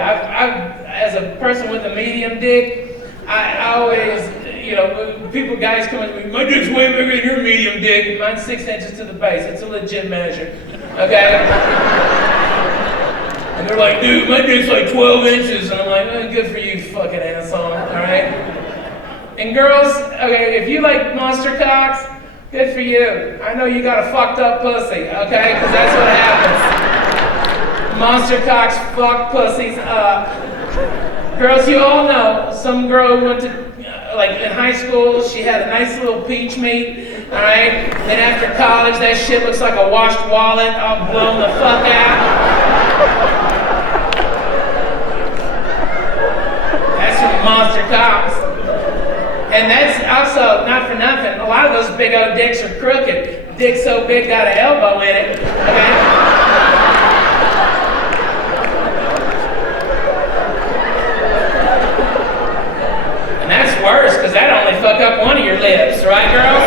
as a person with a medium dick, I always, you know, guys come up to me, my dick's way bigger than your medium dick. Mine's 6 inches to the base. It's a legit measure, okay? And they're like, dude, my dick's like 12 inches. And I'm like, oh, good for you, fucking asshole, all right? And girls, okay, if you like monster cocks, good for you. I know you got a fucked up pussy, okay? Because that's what happens. Monster cocks fuck pussies up. Girls, you all know, some girl went to, like in high school, she had a nice little peach meat, all right? Then after college, that shit looks like a washed wallet, all blown the fuck out. Monster cocks. And that's also, not for nothing, a lot of those big old dicks are crooked. Dick so big got an elbow in it, okay? And that's worse, because that only fuck up one of your lips, right, girls?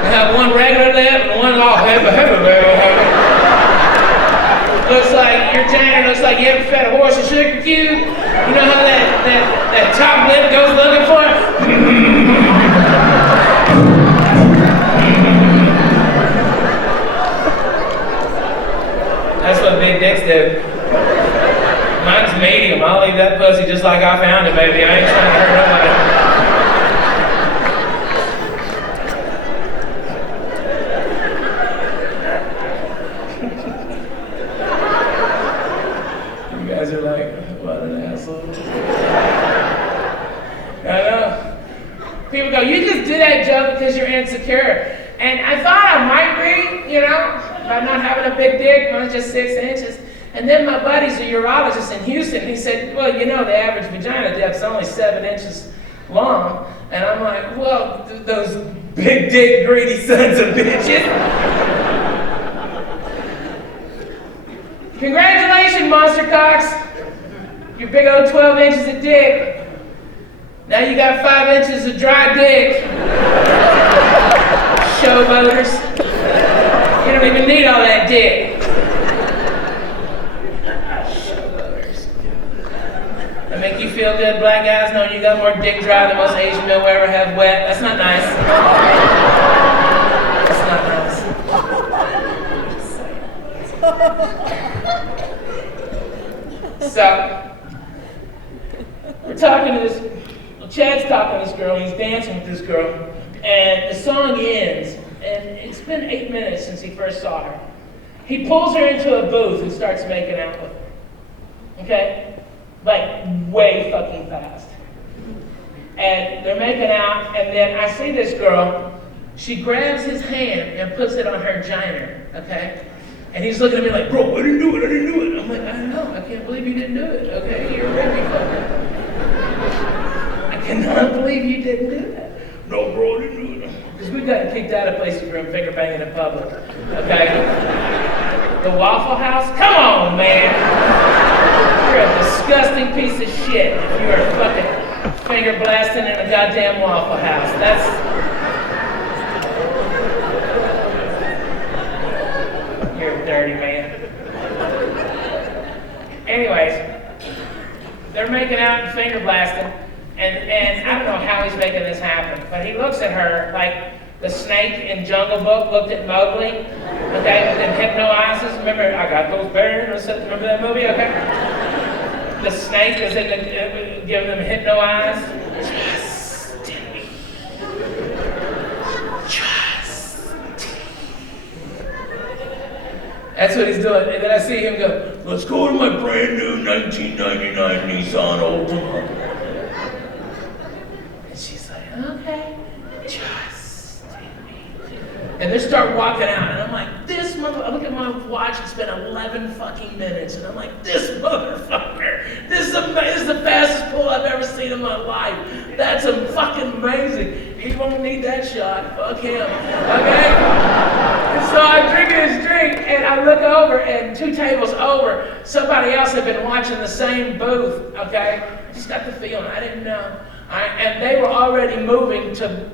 You have one regular lip and one all heavy. Looks like your janet looks like you ever fed a horse a sugar cube. You know how that top lip goes looking for it? That's what big dicks do. Mine's medium. I'll I'll leave that pussy just like I found it, baby. I ain't trying to hurt nobody. You guys are like, what an asshole. I know. People go, you just did that joke because you're insecure. And I thought I might be, you know, by not having a big dick, mine's just 6 inches. And then my buddy's a urologist in Houston, and he said, well, you know, the average vagina depth's only 7 inches long. And I'm like, well, those big dick greedy sons of bitches. Congratulations, monster cocks. Your big old 12 inches of dick. Now you got 5 inches of dry dick. Showboaters. You don't even need all that dick. Showboaters. That make you feel good, black guys, knowing you got more dick dry than most Asian men will ever have wet. That's not nice. That's not nice. So, we're talking to this, Chad's talking to this girl, he's dancing with this girl, and the song ends, and it's been 8 minutes since he first saw her. He pulls her into a booth and starts making out with her. Okay? Like, way fucking fast. And they're making out, and then I see this girl, she grabs his hand and puts it on her vagina, okay? And he's looking at me like, bro, I didn't do it. I'm like, I know, I can't believe you didn't do it, okay? You're a baby fucker. I cannot believe you didn't do that. No, bro, I didn't do it. Because we've gotten kicked out of places for him finger banging in public, okay? The Waffle House? Come on, man. You're a disgusting piece of shit if you are fucking finger blasting in a goddamn Waffle House. That's... You're a dirty man. Anyways, they're making out and finger blasting, and I don't know how he's making this happen, but he looks at her like the snake in Jungle Book looked at Mowgli, okay, and hypnotizes. Remember, I got those bears, remember that movie, okay? The snake is in the, giving them hypnotize. That's what he's doing. And then I see him go, let's go to my brand new 1999 Nissan Altima. And she's like, okay, just and they start walking out, and I'm like, this motherfucker, I look at my watch, it's been 11 fucking minutes, and I'm like, this motherfucker, this is the fastest pull I've ever seen in my life. That's fucking amazing. He won't need that shot, fuck him, okay? And so I'm drinking his drink, and I look over, and 2 tables over, somebody else had been watching the same booth, okay? I just got the feeling, I didn't know. And they were already moving to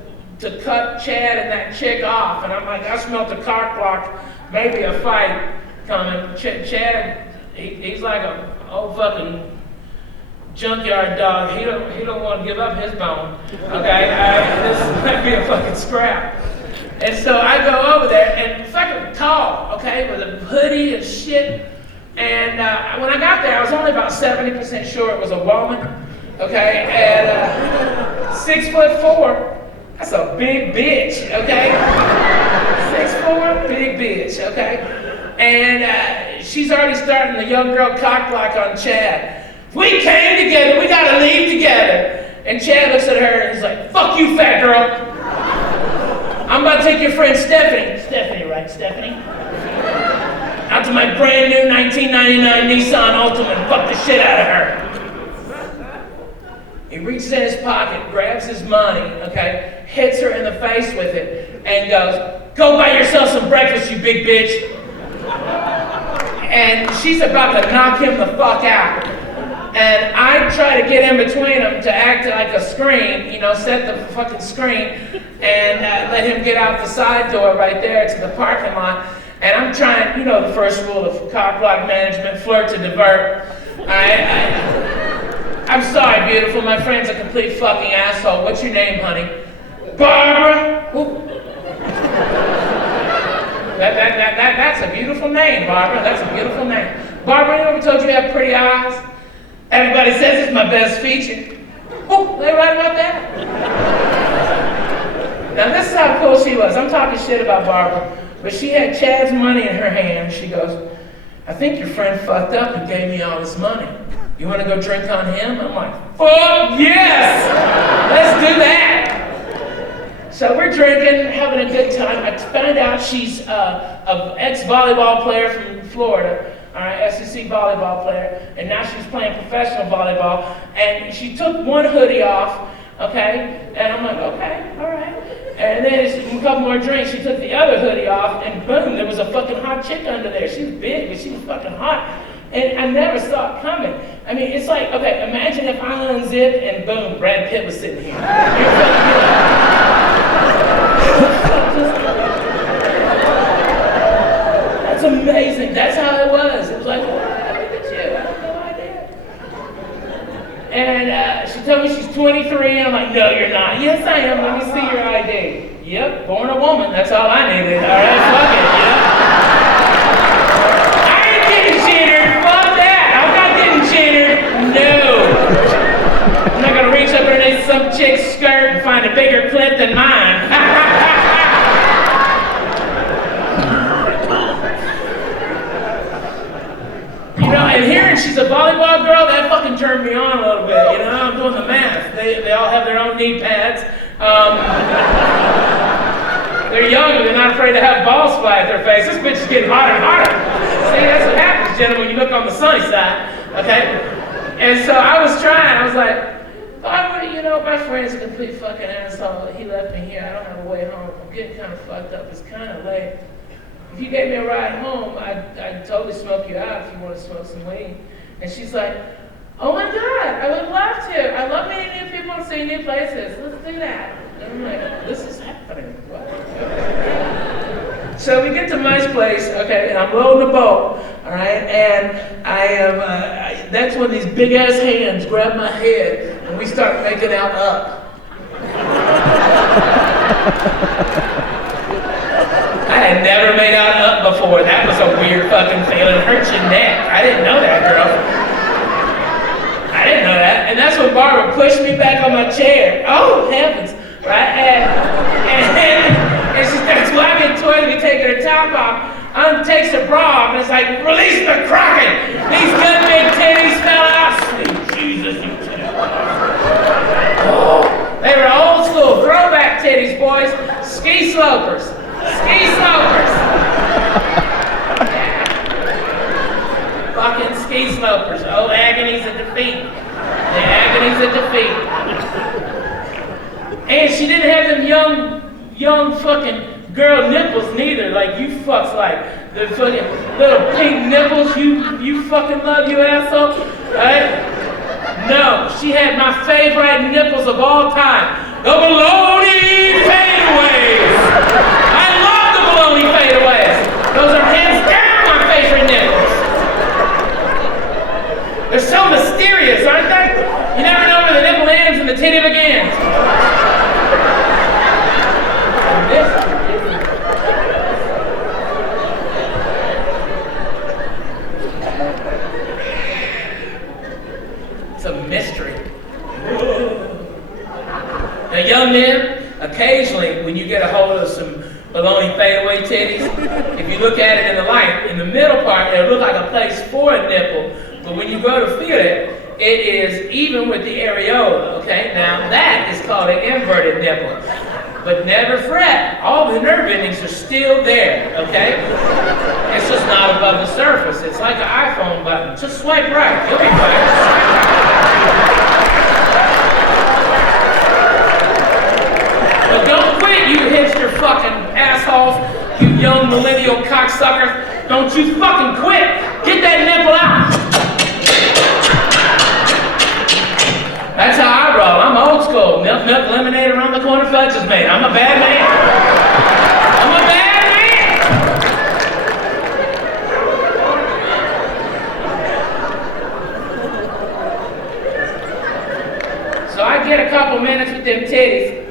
cut Chad and that chick off, and I'm like, I smelled a cock block, maybe a fight coming. Chad, he's like a old fucking junkyard dog. He don't want to give up his bone. Okay, this might be a fucking scrap. And so I go over there, and fucking tall, okay, with a hoodie and shit. And when I got there, I was only about 70% sure it was a woman. Okay, and 6'4". That's a big bitch, okay? 6'4", big bitch, okay? And she's already starting the young girl cock block on Chad. We came together, we gotta leave together. And Chad looks at her and he's like, fuck you, fat girl. I'm about to take your friend Stephanie. Stephanie, right, Stephanie? Out to my brand new 1999 Nissan Altima and fuck the shit out of her. He reaches in his pocket, grabs his money, okay, hits her in the face with it, and goes, go buy yourself some breakfast, you big bitch. And she's about to knock him the fuck out. And I try to get in between them to act like a screen, you know, set the fucking screen, and let him get out the side door right there to the parking lot. And I'm trying, you know, the first rule of cock block management, flirt to divert. I'm sorry, beautiful. My friend's a complete fucking asshole. What's your name, honey? Barbara. That's a beautiful name, Barbara. That's a beautiful name. Barbara, anyone ever told you you have pretty eyes? Everybody says it's my best feature. Oh, they right about that? Now this is how cool she was. I'm talking shit about Barbara, but she had Chad's money in her hand. She goes, I think your friend fucked up and gave me all this money. You want to go drink on him? I'm like, fuck yes! Let's do that! So we're drinking, having a good time. I find out she's an ex-volleyball player from Florida, all right, SEC volleyball player, and now she's playing professional volleyball, and she took one hoodie off, okay, and I'm like, okay, all right. And then a couple more drinks, she took the other hoodie off, and boom, there was a fucking hot chick under there. She was big, but she was fucking hot. And I never saw it coming. I mean, it's like, okay, imagine if I unzipped and boom, Brad Pitt was sitting here. That's amazing. That's how it was. It was like, look at you. I had no idea. And she told me she's 23, and I'm like, no, you're not. Yes, I am. Let me see your ID. Yep, born a woman. That's all I needed. All right, fuck it. Yeah. I ain't getting cheated. Fuck that. I'm not getting cheated. No. I'm not gonna reach up underneath some chick's skirt and find a bigger clit than mine. You know, and hearing she's a volleyball girl, that fucking turned me on a little bit. You know, I'm doing the math. They all have their own knee pads. They're young, they're not afraid to have balls fly at their face. This bitch is getting hotter and hotter. See, that's what happens, gentlemen, when you look on the sunny side, okay? And so I was trying, I was like, Barbara, you know, my friend's a complete fucking asshole. He left me here, I don't have a way home. I'm getting kind of fucked up, it's kind of late. If you gave me a ride home, I'd totally smoke you out if you want to smoke some weed. And she's like, oh my God, I would love to. I love meeting new people and seeing new places. Let's do that. And I'm like, this is happening. What? So we get to Mike's place, okay, and I'm loading the boat, all right, and I am, that's when these big ass hands grab my head and we start making out up. I had never made out up before. That was a weird fucking feeling. It hurts your neck. I didn't know that, girl. I didn't know that. And that's when Barbara pushed me back on my chair. Oh, heavens. Right? And she starts walking towards me, taking her top off, takes her bra off, and it's like, release the Kraken! These good big titties fell out. Sweet Jesus, you titties. Oh, they were old school, throwback titties, boys. Ski slopers. Ski slopers. Yeah. Fucking ski slopers. Oh, agonies of defeat. The agonies of defeat. And she didn't have them young fucking girl nipples neither, like you fucks like. The fucking little pink nipples you fucking love, you asshole. Right? No, she had my favorite nipples of all time. The baloney fadeaways. I love the baloney fadeaways. Those are hands down my favorite nipples. They're so mysterious, aren't they? You never know where the nipple ends and the titty begins. It's a mystery. Now, young men, occasionally, when you get a hold of some baloney fadeaway titties, if you look at it in the light, in the middle part, it'll look like a place for a nipple, but when you go to feel it, it is even with the areola, okay? Now, that is called an inverted nipple. But never fret, all the nerve endings are still there, okay? It's just not above the surface. It's like an iPhone button. Just swipe right, you'll be fine. But don't quit, you hipster fucking assholes, you young millennial cocksuckers. Don't you fucking quit. Get that nipple out. That's how I roll. I'm old school. Milk, lemonade around the corner, fudge is made. I'm a bad man. I'm a bad man. So I get a couple minutes with them titties,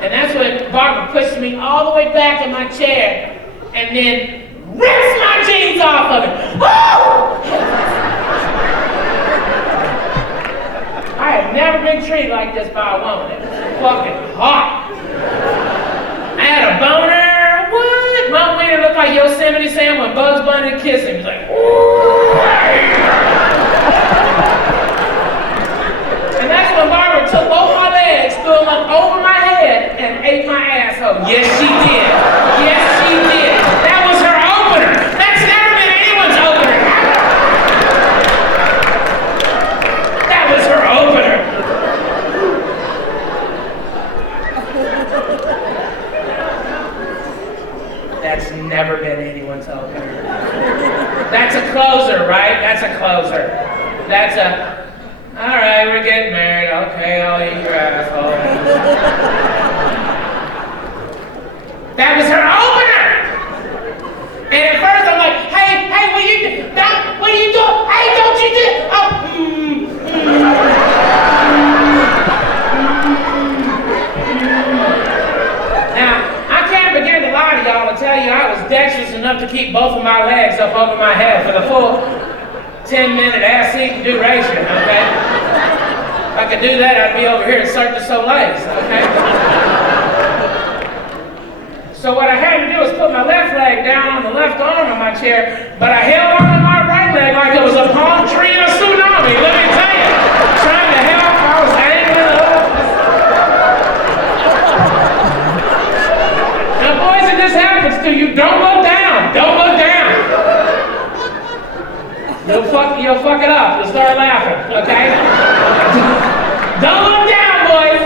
and that's when Barbara pushed me all the way back in my chair, and then rips my jeans off of it. Woo! I had never been treated like this by a woman. It was fucking hot. I had a boner. What? My wiener looked like Yosemite Sam when Bugs Bunny kissed him. He was like, ooh. And that's when Barbara took both my legs, threw them up over my head, and ate my asshole. Yes, she did. Yes, she did. That was her opener. That's never been anyone's opener. That was her opener. That's never been anyone's opener. That's a closer, right? That's a closer. That's a, all right, we're getting married. Okay, I'll eat your asshole. That was her opener. And at first I'm like, hey, what are you doing? What are you doing? Hey, don't you do? Now, I can't begin to lie to y'all and tell you I was dexterous enough to keep both of my legs up over my head for the full 10-minute ass-eating duration, okay? If I could do that, I'd be over here at Cirque du Soleil, okay? So what I had to do was put my left leg down on the left arm of my chair, but I held on to my right leg like it was a palm tree in a tsunami, let me tell you. Trying to help, I was angling up. Now boys, if this happens to you, don't look down, don't look down. You'll fuck it up. You'll start laughing, okay? Don't look down, boys.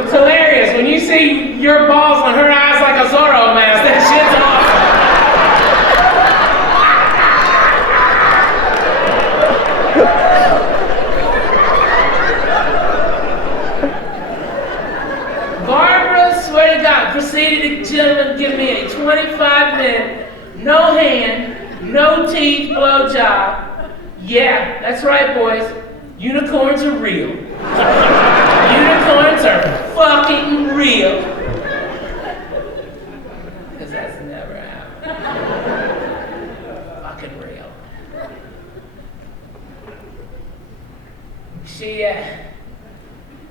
It's hilarious. When you see your balls on her eyes like a Zorro mask, that shit's awesome. Barbara, swear to God, proceeded to gentlemen give me a 25-minute, no hand, no teeth blowjob. Yeah, that's right, boys. Unicorns are real. Unicorns are fucking real. Because that's never happened. Fucking real.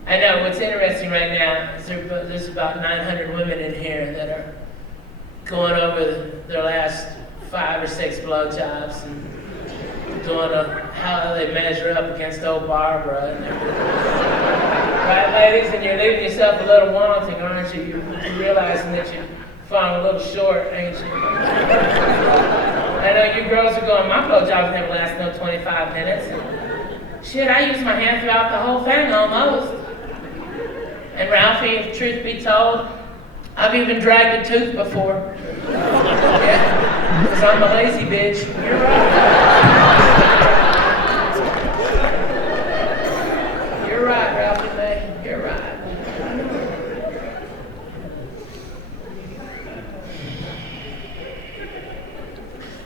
I know what's interesting right now is there's about 900 women in here that are going over their last 5 or 6 blowjobs and doing how they measure up against old Barbara and everything. Right, ladies? And you're leaving yourself a little wanting, aren't you? You're realizing that you've fallen a little short, ain't you? I know you girls are going, my blowjobs never last no 25 minutes. Shit, I use my hand throughout the whole thing almost. And Ralphie, if truth be told, I've even dragged a tooth before. Yeah, because I'm a lazy bitch. You're right. You're right, Ralphie May. You're right.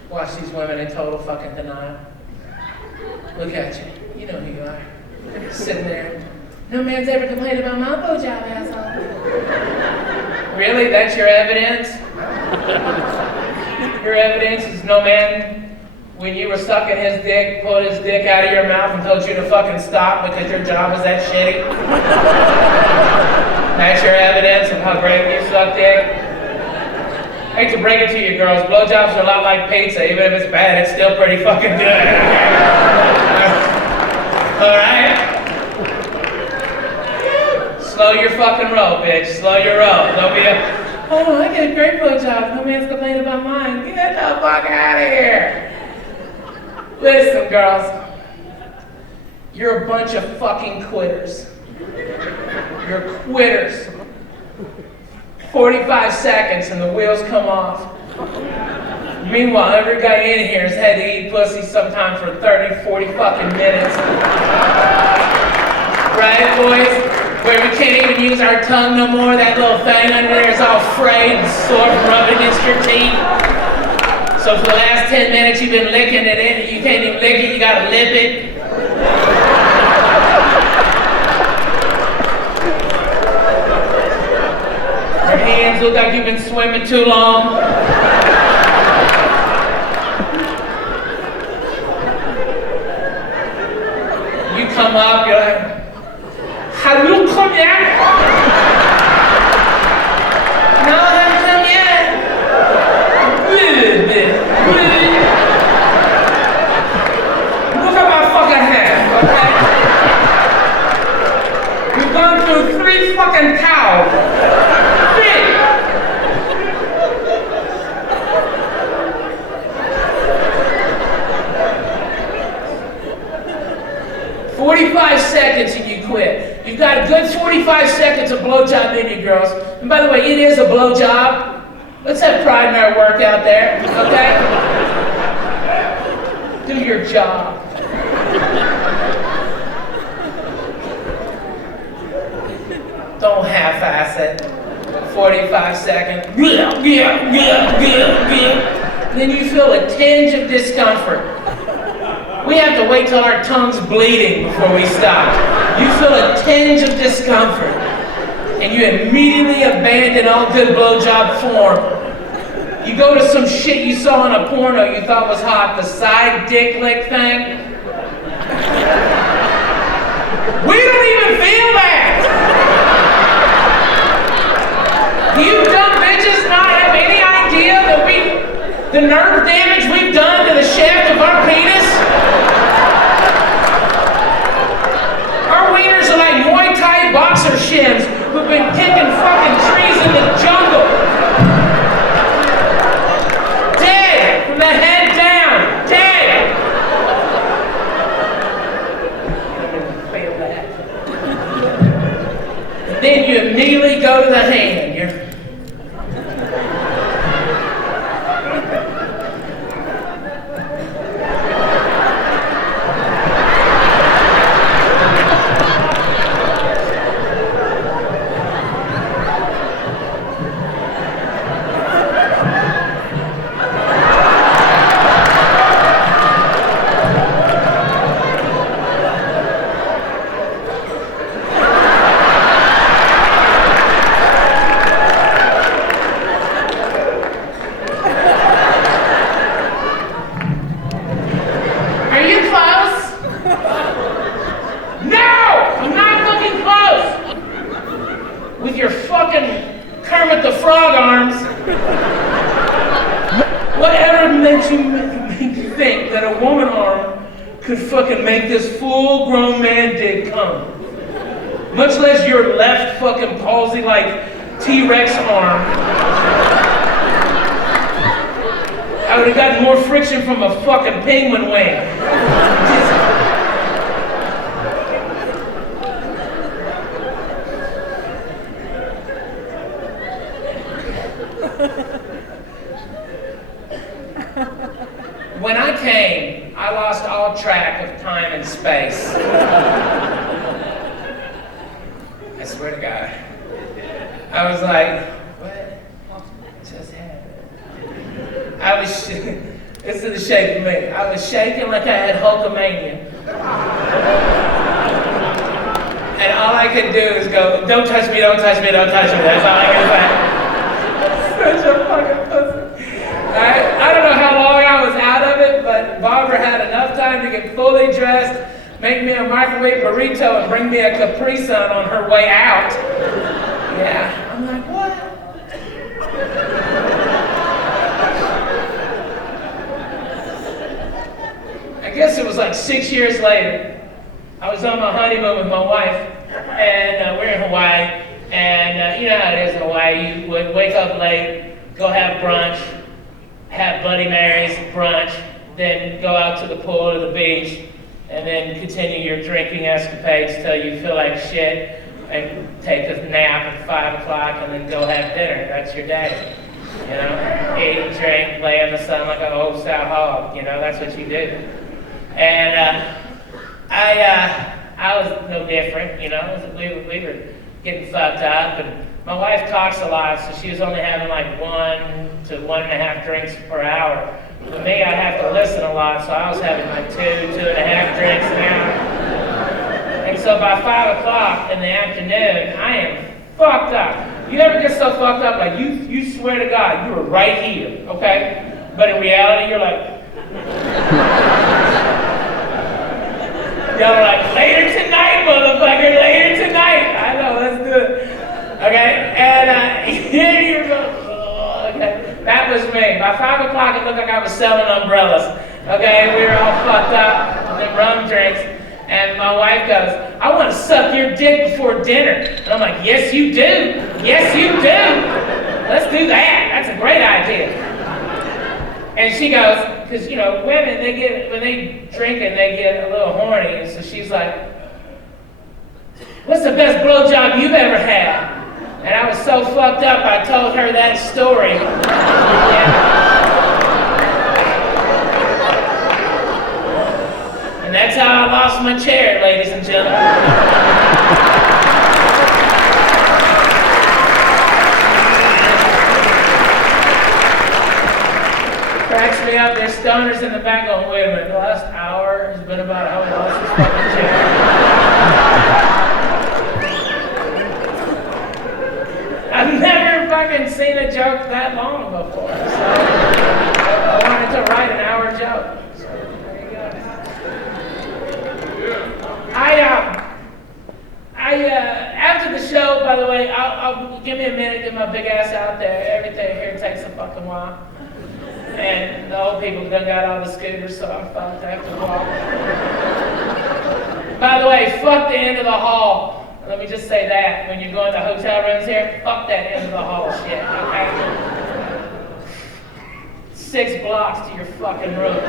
Watch these women in total fucking denial. Look at you. You know who you are. You're sitting there. No man's ever complained about my blowjob, asshole. Really? That's your evidence? Your evidence is no man, when you were sucking his dick, pulled his dick out of your mouth and told you to fucking stop because your job was that shitty? That's your evidence of how great you suck dick? I hate to break it to you girls, blowjobs are a lot like pizza. Even if it's bad, it's still pretty fucking good. Alright? Slow your fucking roll, bitch. Slow your roll. Don't be oh, I get a great blowjob. No man's complaining about mine. Get the fuck out of here. Listen, girls. You're a bunch of fucking quitters. You're quitters. 45 seconds and the wheels come off. Meanwhile, every guy in here has had to eat pussy sometime for 30, 40 fucking minutes. Right, boys? Where we can't even use our tongue no more. That little thing under there is all frayed and sore from rubbing against your teeth. So for the last 10 minutes you've been licking it in. You can't even lick it, you gotta lip it. Your hands look like you've been swimming too long. You come up, run through 3 fucking cows. Big. 45 seconds and you quit. You've got a good 45 seconds of blowjob in you, girls. And by the way, it is a blowjob. Let's have pride in our work out there, okay? Do your job. Don't half-ass it. 45 seconds. Then you feel a tinge of discomfort. We have to wait till our tongue's bleeding before we stop. You feel a tinge of discomfort, and you immediately abandon all good blowjob form. You go to some shit you saw in a porno you thought was hot, the side dick lick thing. We don't even feel that! Do you dumb bitches not have any idea that the nerve damage we've done to the shaft of our penis? Our wieners are like Muay Thai boxer shins who've been kicking fucking trees in the jungle. Dead from the head down. Dead. Feel that. Then you immediately go to the hand. Could fucking make this full-grown man dick come. Much less your left fucking palsy-like T-Rex arm. I would have gotten more friction from a fucking penguin wing. When I came, I lost all track of time and space. I swear to God. I was like, what just happened? This is the shape of me. I was shaking like I had Hulkamania. And all I could do is go, don't touch me, don't touch me, don't touch me. That's all I could say. Such a fucking pussy. I don't know how long I was out of it, but Barbara had enough time to get fully dressed, make me a microwave burrito, and bring me a Capri Sun on her way out. Yeah, I'm like, what? I guess it was like 6 years later. I was on my honeymoon with my wife, and we're in Hawaii, and you know how it is in Hawaii. You would wake up late, go have brunch, have Bloody Marys, brunch, then go out to the pool or the beach, and then continue your drinking escapades till you feel like shit, and take a nap at 5 o'clock, and then go have dinner. That's your day. You know, eat, drink, lay in the sun like an old sow hog. You know, that's what you do. And I was no different. You know, we were getting fucked up, and my wife talks a lot, so she was only having like 1 to 1.5 drinks per hour. With me, I have to listen a lot, so I was having like 2.5 drinks an hour. And so by 5 o'clock in the afternoon, I am fucked up. You ever get so fucked up, like you swear to God, you were right here, okay? But in reality, you're like, y'all are like, later tonight, motherfucker, later tonight. I know, let's do it. Okay, and here you go. Oh, okay, that was me. By 5 o'clock, it looked like I was selling umbrellas. Okay, we were all fucked up, and then rum drinks. And my wife goes, I want to suck your dick before dinner. And I'm like, yes, you do. Yes, you do. Let's do that. That's a great idea. And she goes, because, you know, women, they get, when they drink and they get a little horny. And so she's like, what's the best blowjob you've ever had? And I was so fucked up, I told her that story. And that's how I lost my chair, ladies and gentlemen. Cracks me up, there's stoners in the back going, wait a minute, the last hour has been about how he lost his fucking chair. I've never fucking seen a joke that long before, so I wanted to write an hour joke. So there you go. After the show, by the way, I'll give me a minute, get my big ass out there. Everything here takes a fucking while. And the old people done got all the scooters, so I'm fucked. I have to walk. By the way, fuck the end of the hall. Let me just say that. When you're going to hotel rooms here, fuck that end of the hall shit, okay? 6 blocks to your fucking room.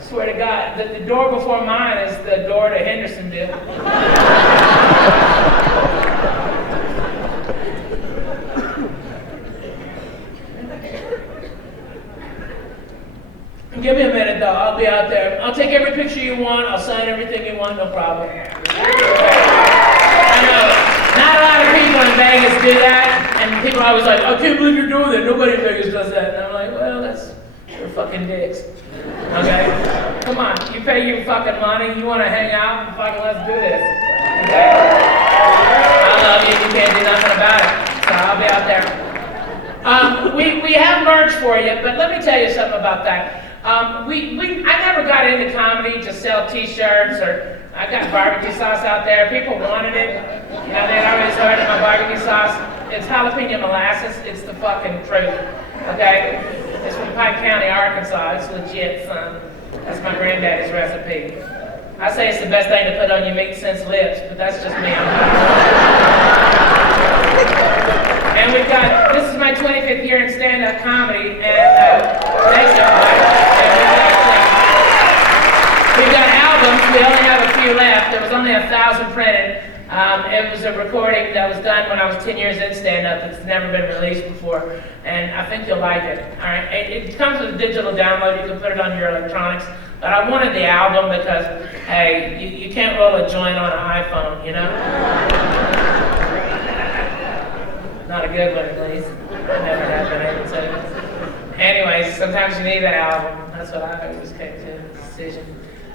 Swear to God, the door before mine is the door to Hendersonville. Give me a minute though, I'll be out there. I'll take every picture you want, I'll sign everything you want, no problem. I know, not a lot of people in Vegas do that, and people are always like, I can't believe you're doing that, nobody in Vegas does that. And I'm like, well, that's your fucking dicks. Okay? Come on, you pay your fucking money, you wanna hang out, and fucking let's do this. Okay? I love you, you can't do nothing about it. So I'll be out there. We have merch for you, but let me tell you something about that. I never got into comedy to sell t-shirts, or I got barbecue sauce out there. People wanted it. You know, they'd already started my barbecue sauce. It's jalapeno molasses. It's the fucking truth. Okay? It's from Pike County, Arkansas. It's legit, son. That's my granddaddy's recipe. I say it's the best thing to put on your meat since lips, but that's just me. And we've got, this is my 25th year in stand-up comedy, and thanks everybody. We've got albums, we only have a few left. There was only 1,000 printed. It was a recording that was done when I was 10 years in stand-up. It's never been released before, and I think you'll like it. All right, it comes with a digital download. You can put it on your electronics. But I wanted the album because, hey, you can't roll a joint on an iPhone, you know? Not a good one, at least. I never have been able to. Anyways, sometimes you need an album. That's what I always came to, the decision.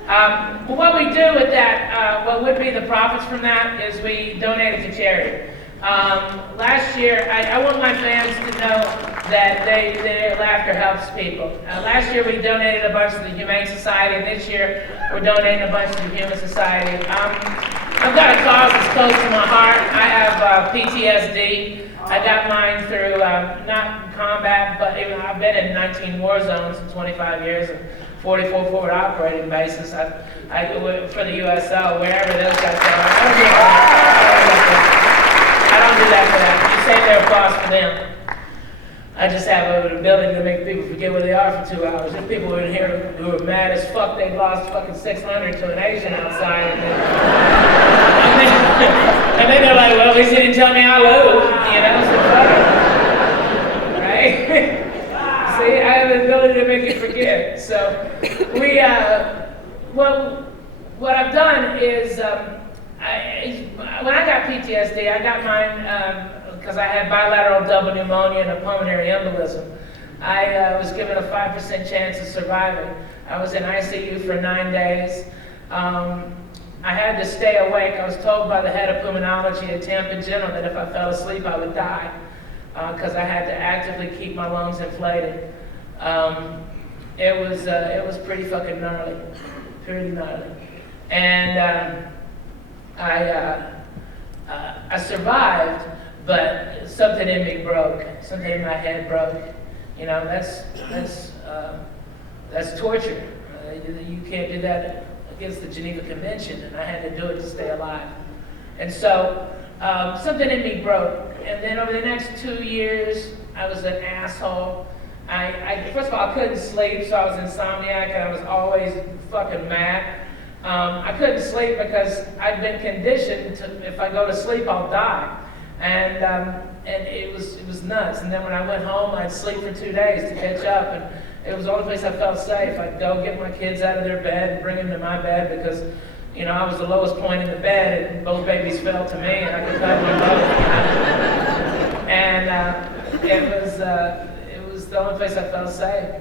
But what we do with that, what would be the profits from that, is we donate it to charity. Last year, I want my fans to know that their laughter helps people. Last year, we donated a bunch to the Humane Society, and this year, we're donating a bunch to the Human Society. I've got a cause that's close to my heart. I have PTSD. I got mine through, not combat, but even I've been in 19 war zones in 25 years and 44 forward operating bases. I for the USO, wherever those guys go. I don't do that for them. You save their applause for them. I just have an ability to make people forget where they are for 2 hours. There's people in here who are mad as fuck they lost fucking 600 to an Asian outside. And then they're like, well, at least he didn't tell me I lose. You know, so fuck it. Right? See, I have the ability to make you forget. So we, what I've done is, when I got PTSD, I got mine because I had bilateral double pneumonia and a pulmonary embolism. I was given a 5% chance of surviving. I was in ICU for 9 days. I had to stay awake. I was told by the head of pulmonology at Tampa General that if I fell asleep, I would die because I had to actively keep my lungs inflated. It was pretty fucking gnarly, pretty gnarly. And I survived, but something in me broke. Something in my head broke. You know, that's That's torture. You can't do that against the Geneva Convention, and I had to do it to stay alive. And so something in me broke. And then over the next 2 years, I was an asshole. First of all, I couldn't sleep, so I was insomniac, and I was always fucking mad. I couldn't sleep because I'd been conditioned to, if I go to sleep, I'll die. And it was nuts. And then when I went home, I'd sleep for 2 days to catch up, and it was the only place I felt safe. I'd go get my kids out of their bed and bring them to my bed because, you know, I was the lowest point in the bed, and both babies fell to me, and I could cuddle them both. And it was the only place I felt safe.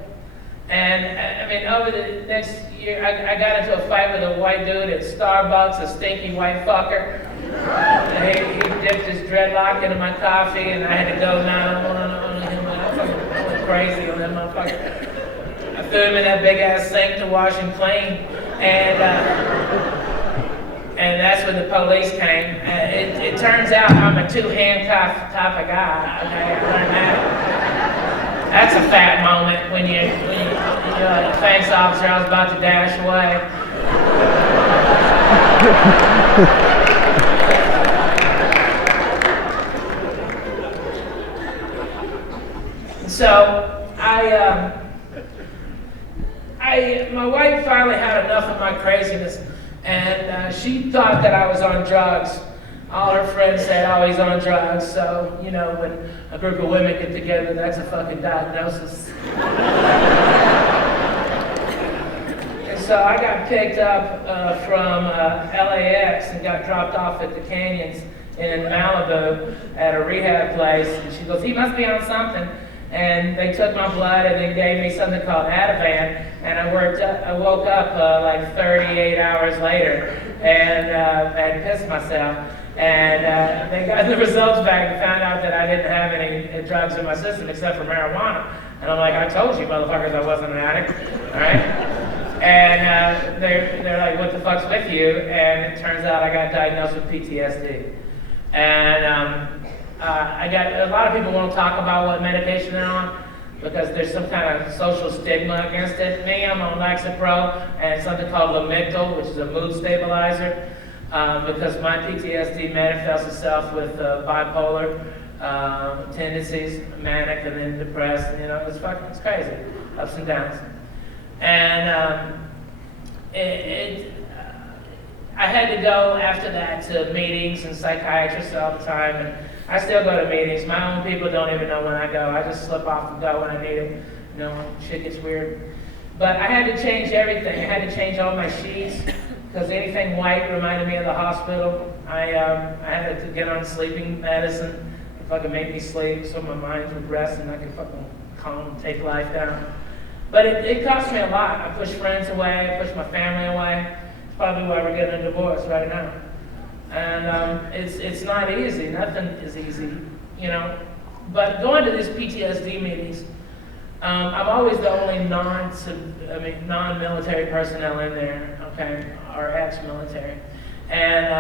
And I mean, over the next year, I got into a fight with a white dude at Starbucks, a stinky white fucker. He dipped his dreadlock into my coffee, and I had to go 911 on him. I went crazy on that motherfucker. I threw him in that big ass sink to wash him clean, and that's when the police came. It turns out I'm a two-handcuff type of guy. Okay, I learned that. That's a fat moment when you're like, thanks officer, I was about to dash away. So my wife finally had enough of my craziness, and she thought that I was on drugs. All her friends said, oh, he's on drugs. So, you know, when a group of women get together, that's a fucking diagnosis. And so I got picked up from LAX and got dropped off at the canyons in Malibu at a rehab place. And she goes, he must be on something. And they took my blood and then gave me something called Ativan. And I woke up like 38 hours later and I had pissed myself. And they got the results back and found out that I didn't have any drugs in my system except for marijuana. And I'm like, I told you, motherfuckers, I wasn't an addict, all right? And they're like, what the fuck's with you? And it turns out I got diagnosed with PTSD. And a lot of people won't talk about what medication they're on because there's some kind of social stigma against it. Me, I'm on Lexapro and something called Lamictal, which is a mood stabilizer. Because my PTSD manifests itself with bipolar tendencies, manic and then depressed, you know, it's crazy, ups and downs. And I had to go after that to meetings and psychiatrists all the time, and I still go to meetings. My own people don't even know when I go. I just slip off and go when I need it. You know, shit gets weird. But I had to change everything. I had to change all my sheets, because anything white reminded me of the hospital. I had to get on sleeping medicine. It fucking made me sleep so my mind would rest and I could fucking calm and take life down. But it cost me a lot. I pushed friends away, I pushed my family away. It's probably why we're getting a divorce right now. And it's not easy. Nothing is easy, you know. But going to these PTSD meetings, I'm always the only non-military personnel in there, okay, or ex-military, and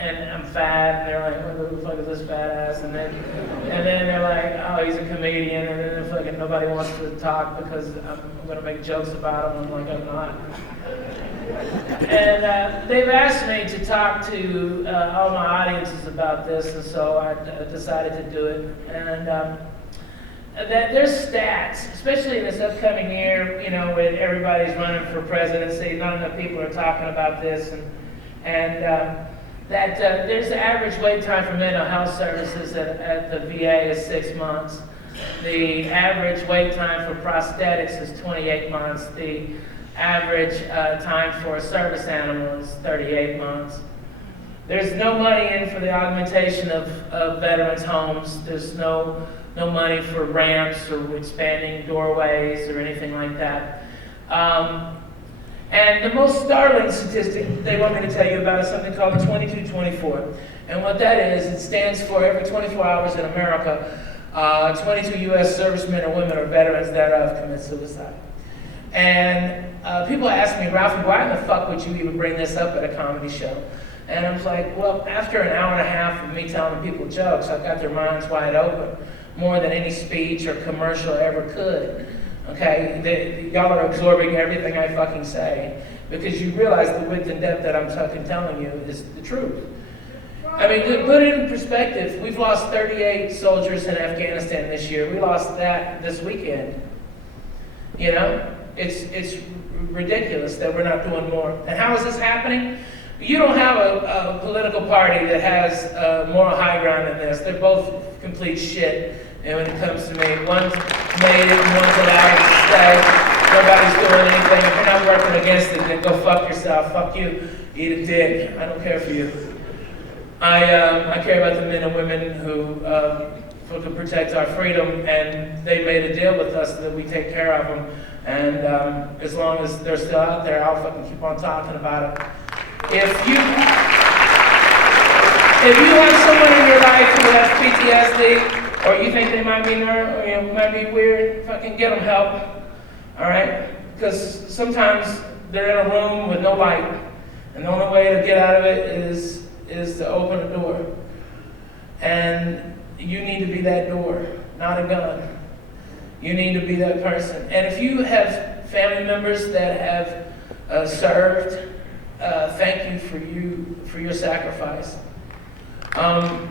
I'm fat, and they're like, what the fuck is this fat ass? And then they're like, oh, he's a comedian, and then fucking nobody wants to talk because I'm gonna make jokes about him. I'm like, I'm not. And they've asked me to talk to all my audiences about this, and so I decided to do it. And that there's stats, especially in this upcoming year, you know, when everybody's running for presidency, not enough people are talking about this, and that there's the average wait time for mental health services at the VA is 6 months. The average wait time for prosthetics is 28 months. The average time for a service animal is 38 months. There's no money in for the augmentation of veterans' homes. There's no money for ramps or expanding doorways or anything like that. And the most startling statistic they want me to tell you about is something called 2224. And what that is, it stands for every 24 hours in America, 22 U.S. servicemen or women or veterans thereof commit suicide. And people ask me, Ralphie, why in the fuck would you even bring this up at a comedy show? And I was like, well, after an hour and a half of me telling people jokes, I've got their minds wide open, more than any speech or commercial ever could. Okay, y'all are absorbing everything I fucking say because you realize the width and depth that I'm fucking telling you is the truth. I mean, to put it in perspective, we've lost 38 soldiers in Afghanistan this year. We lost that this weekend. You know, it's ridiculous that we're not doing more. And how is this happening? You don't have a political party that has moral high ground in this. They're both complete shit. And when it comes to me, one's made it, one's allowed to stay. Nobody's doing anything. If you're not working against it, then go fuck yourself. Fuck you. Eat a dick. I don't care for you. I care about the men and women who can protect our freedom, and they made a deal with us that we take care of them. And as long as they're still out there, I'll fucking keep on talking about it. If you have someone in your life who has PTSD, or you think they might be might be weird, fucking get them help. All right? Because sometimes they're in a room with no light, and the only way to get out of it is to open a door. And you need to be that door, not a gun. You need to be that person. And if you have family members that have served, thank you for your sacrifice.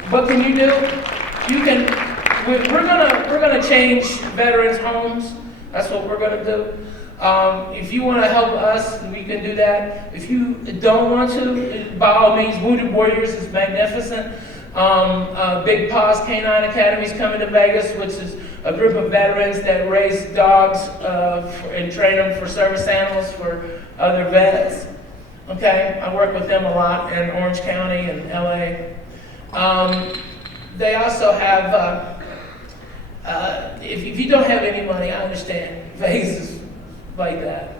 What can you do? We're gonna change veterans' homes. That's what we're gonna do. If you want to help us, we can do that. If you don't want to, by all means, Wounded Warriors is magnificent. Big Paws Canine Academy is coming to Vegas, which is a group of veterans that raise dogs and train them for service animals for other vets. Okay, I work with them a lot in Orange County and LA. They also have, if you don't have any money, I understand. Vegas is like that.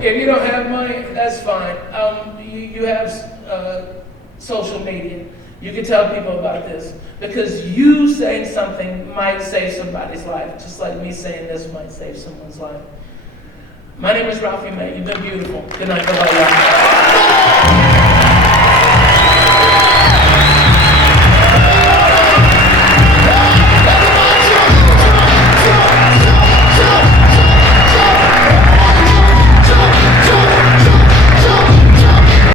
If you don't have money, that's fine. You have social media. You can tell people about this because you saying something might save somebody's life, just like me saying this might save someone's life. My name is Ralphie May. You've been beautiful. Good night. Bye-bye.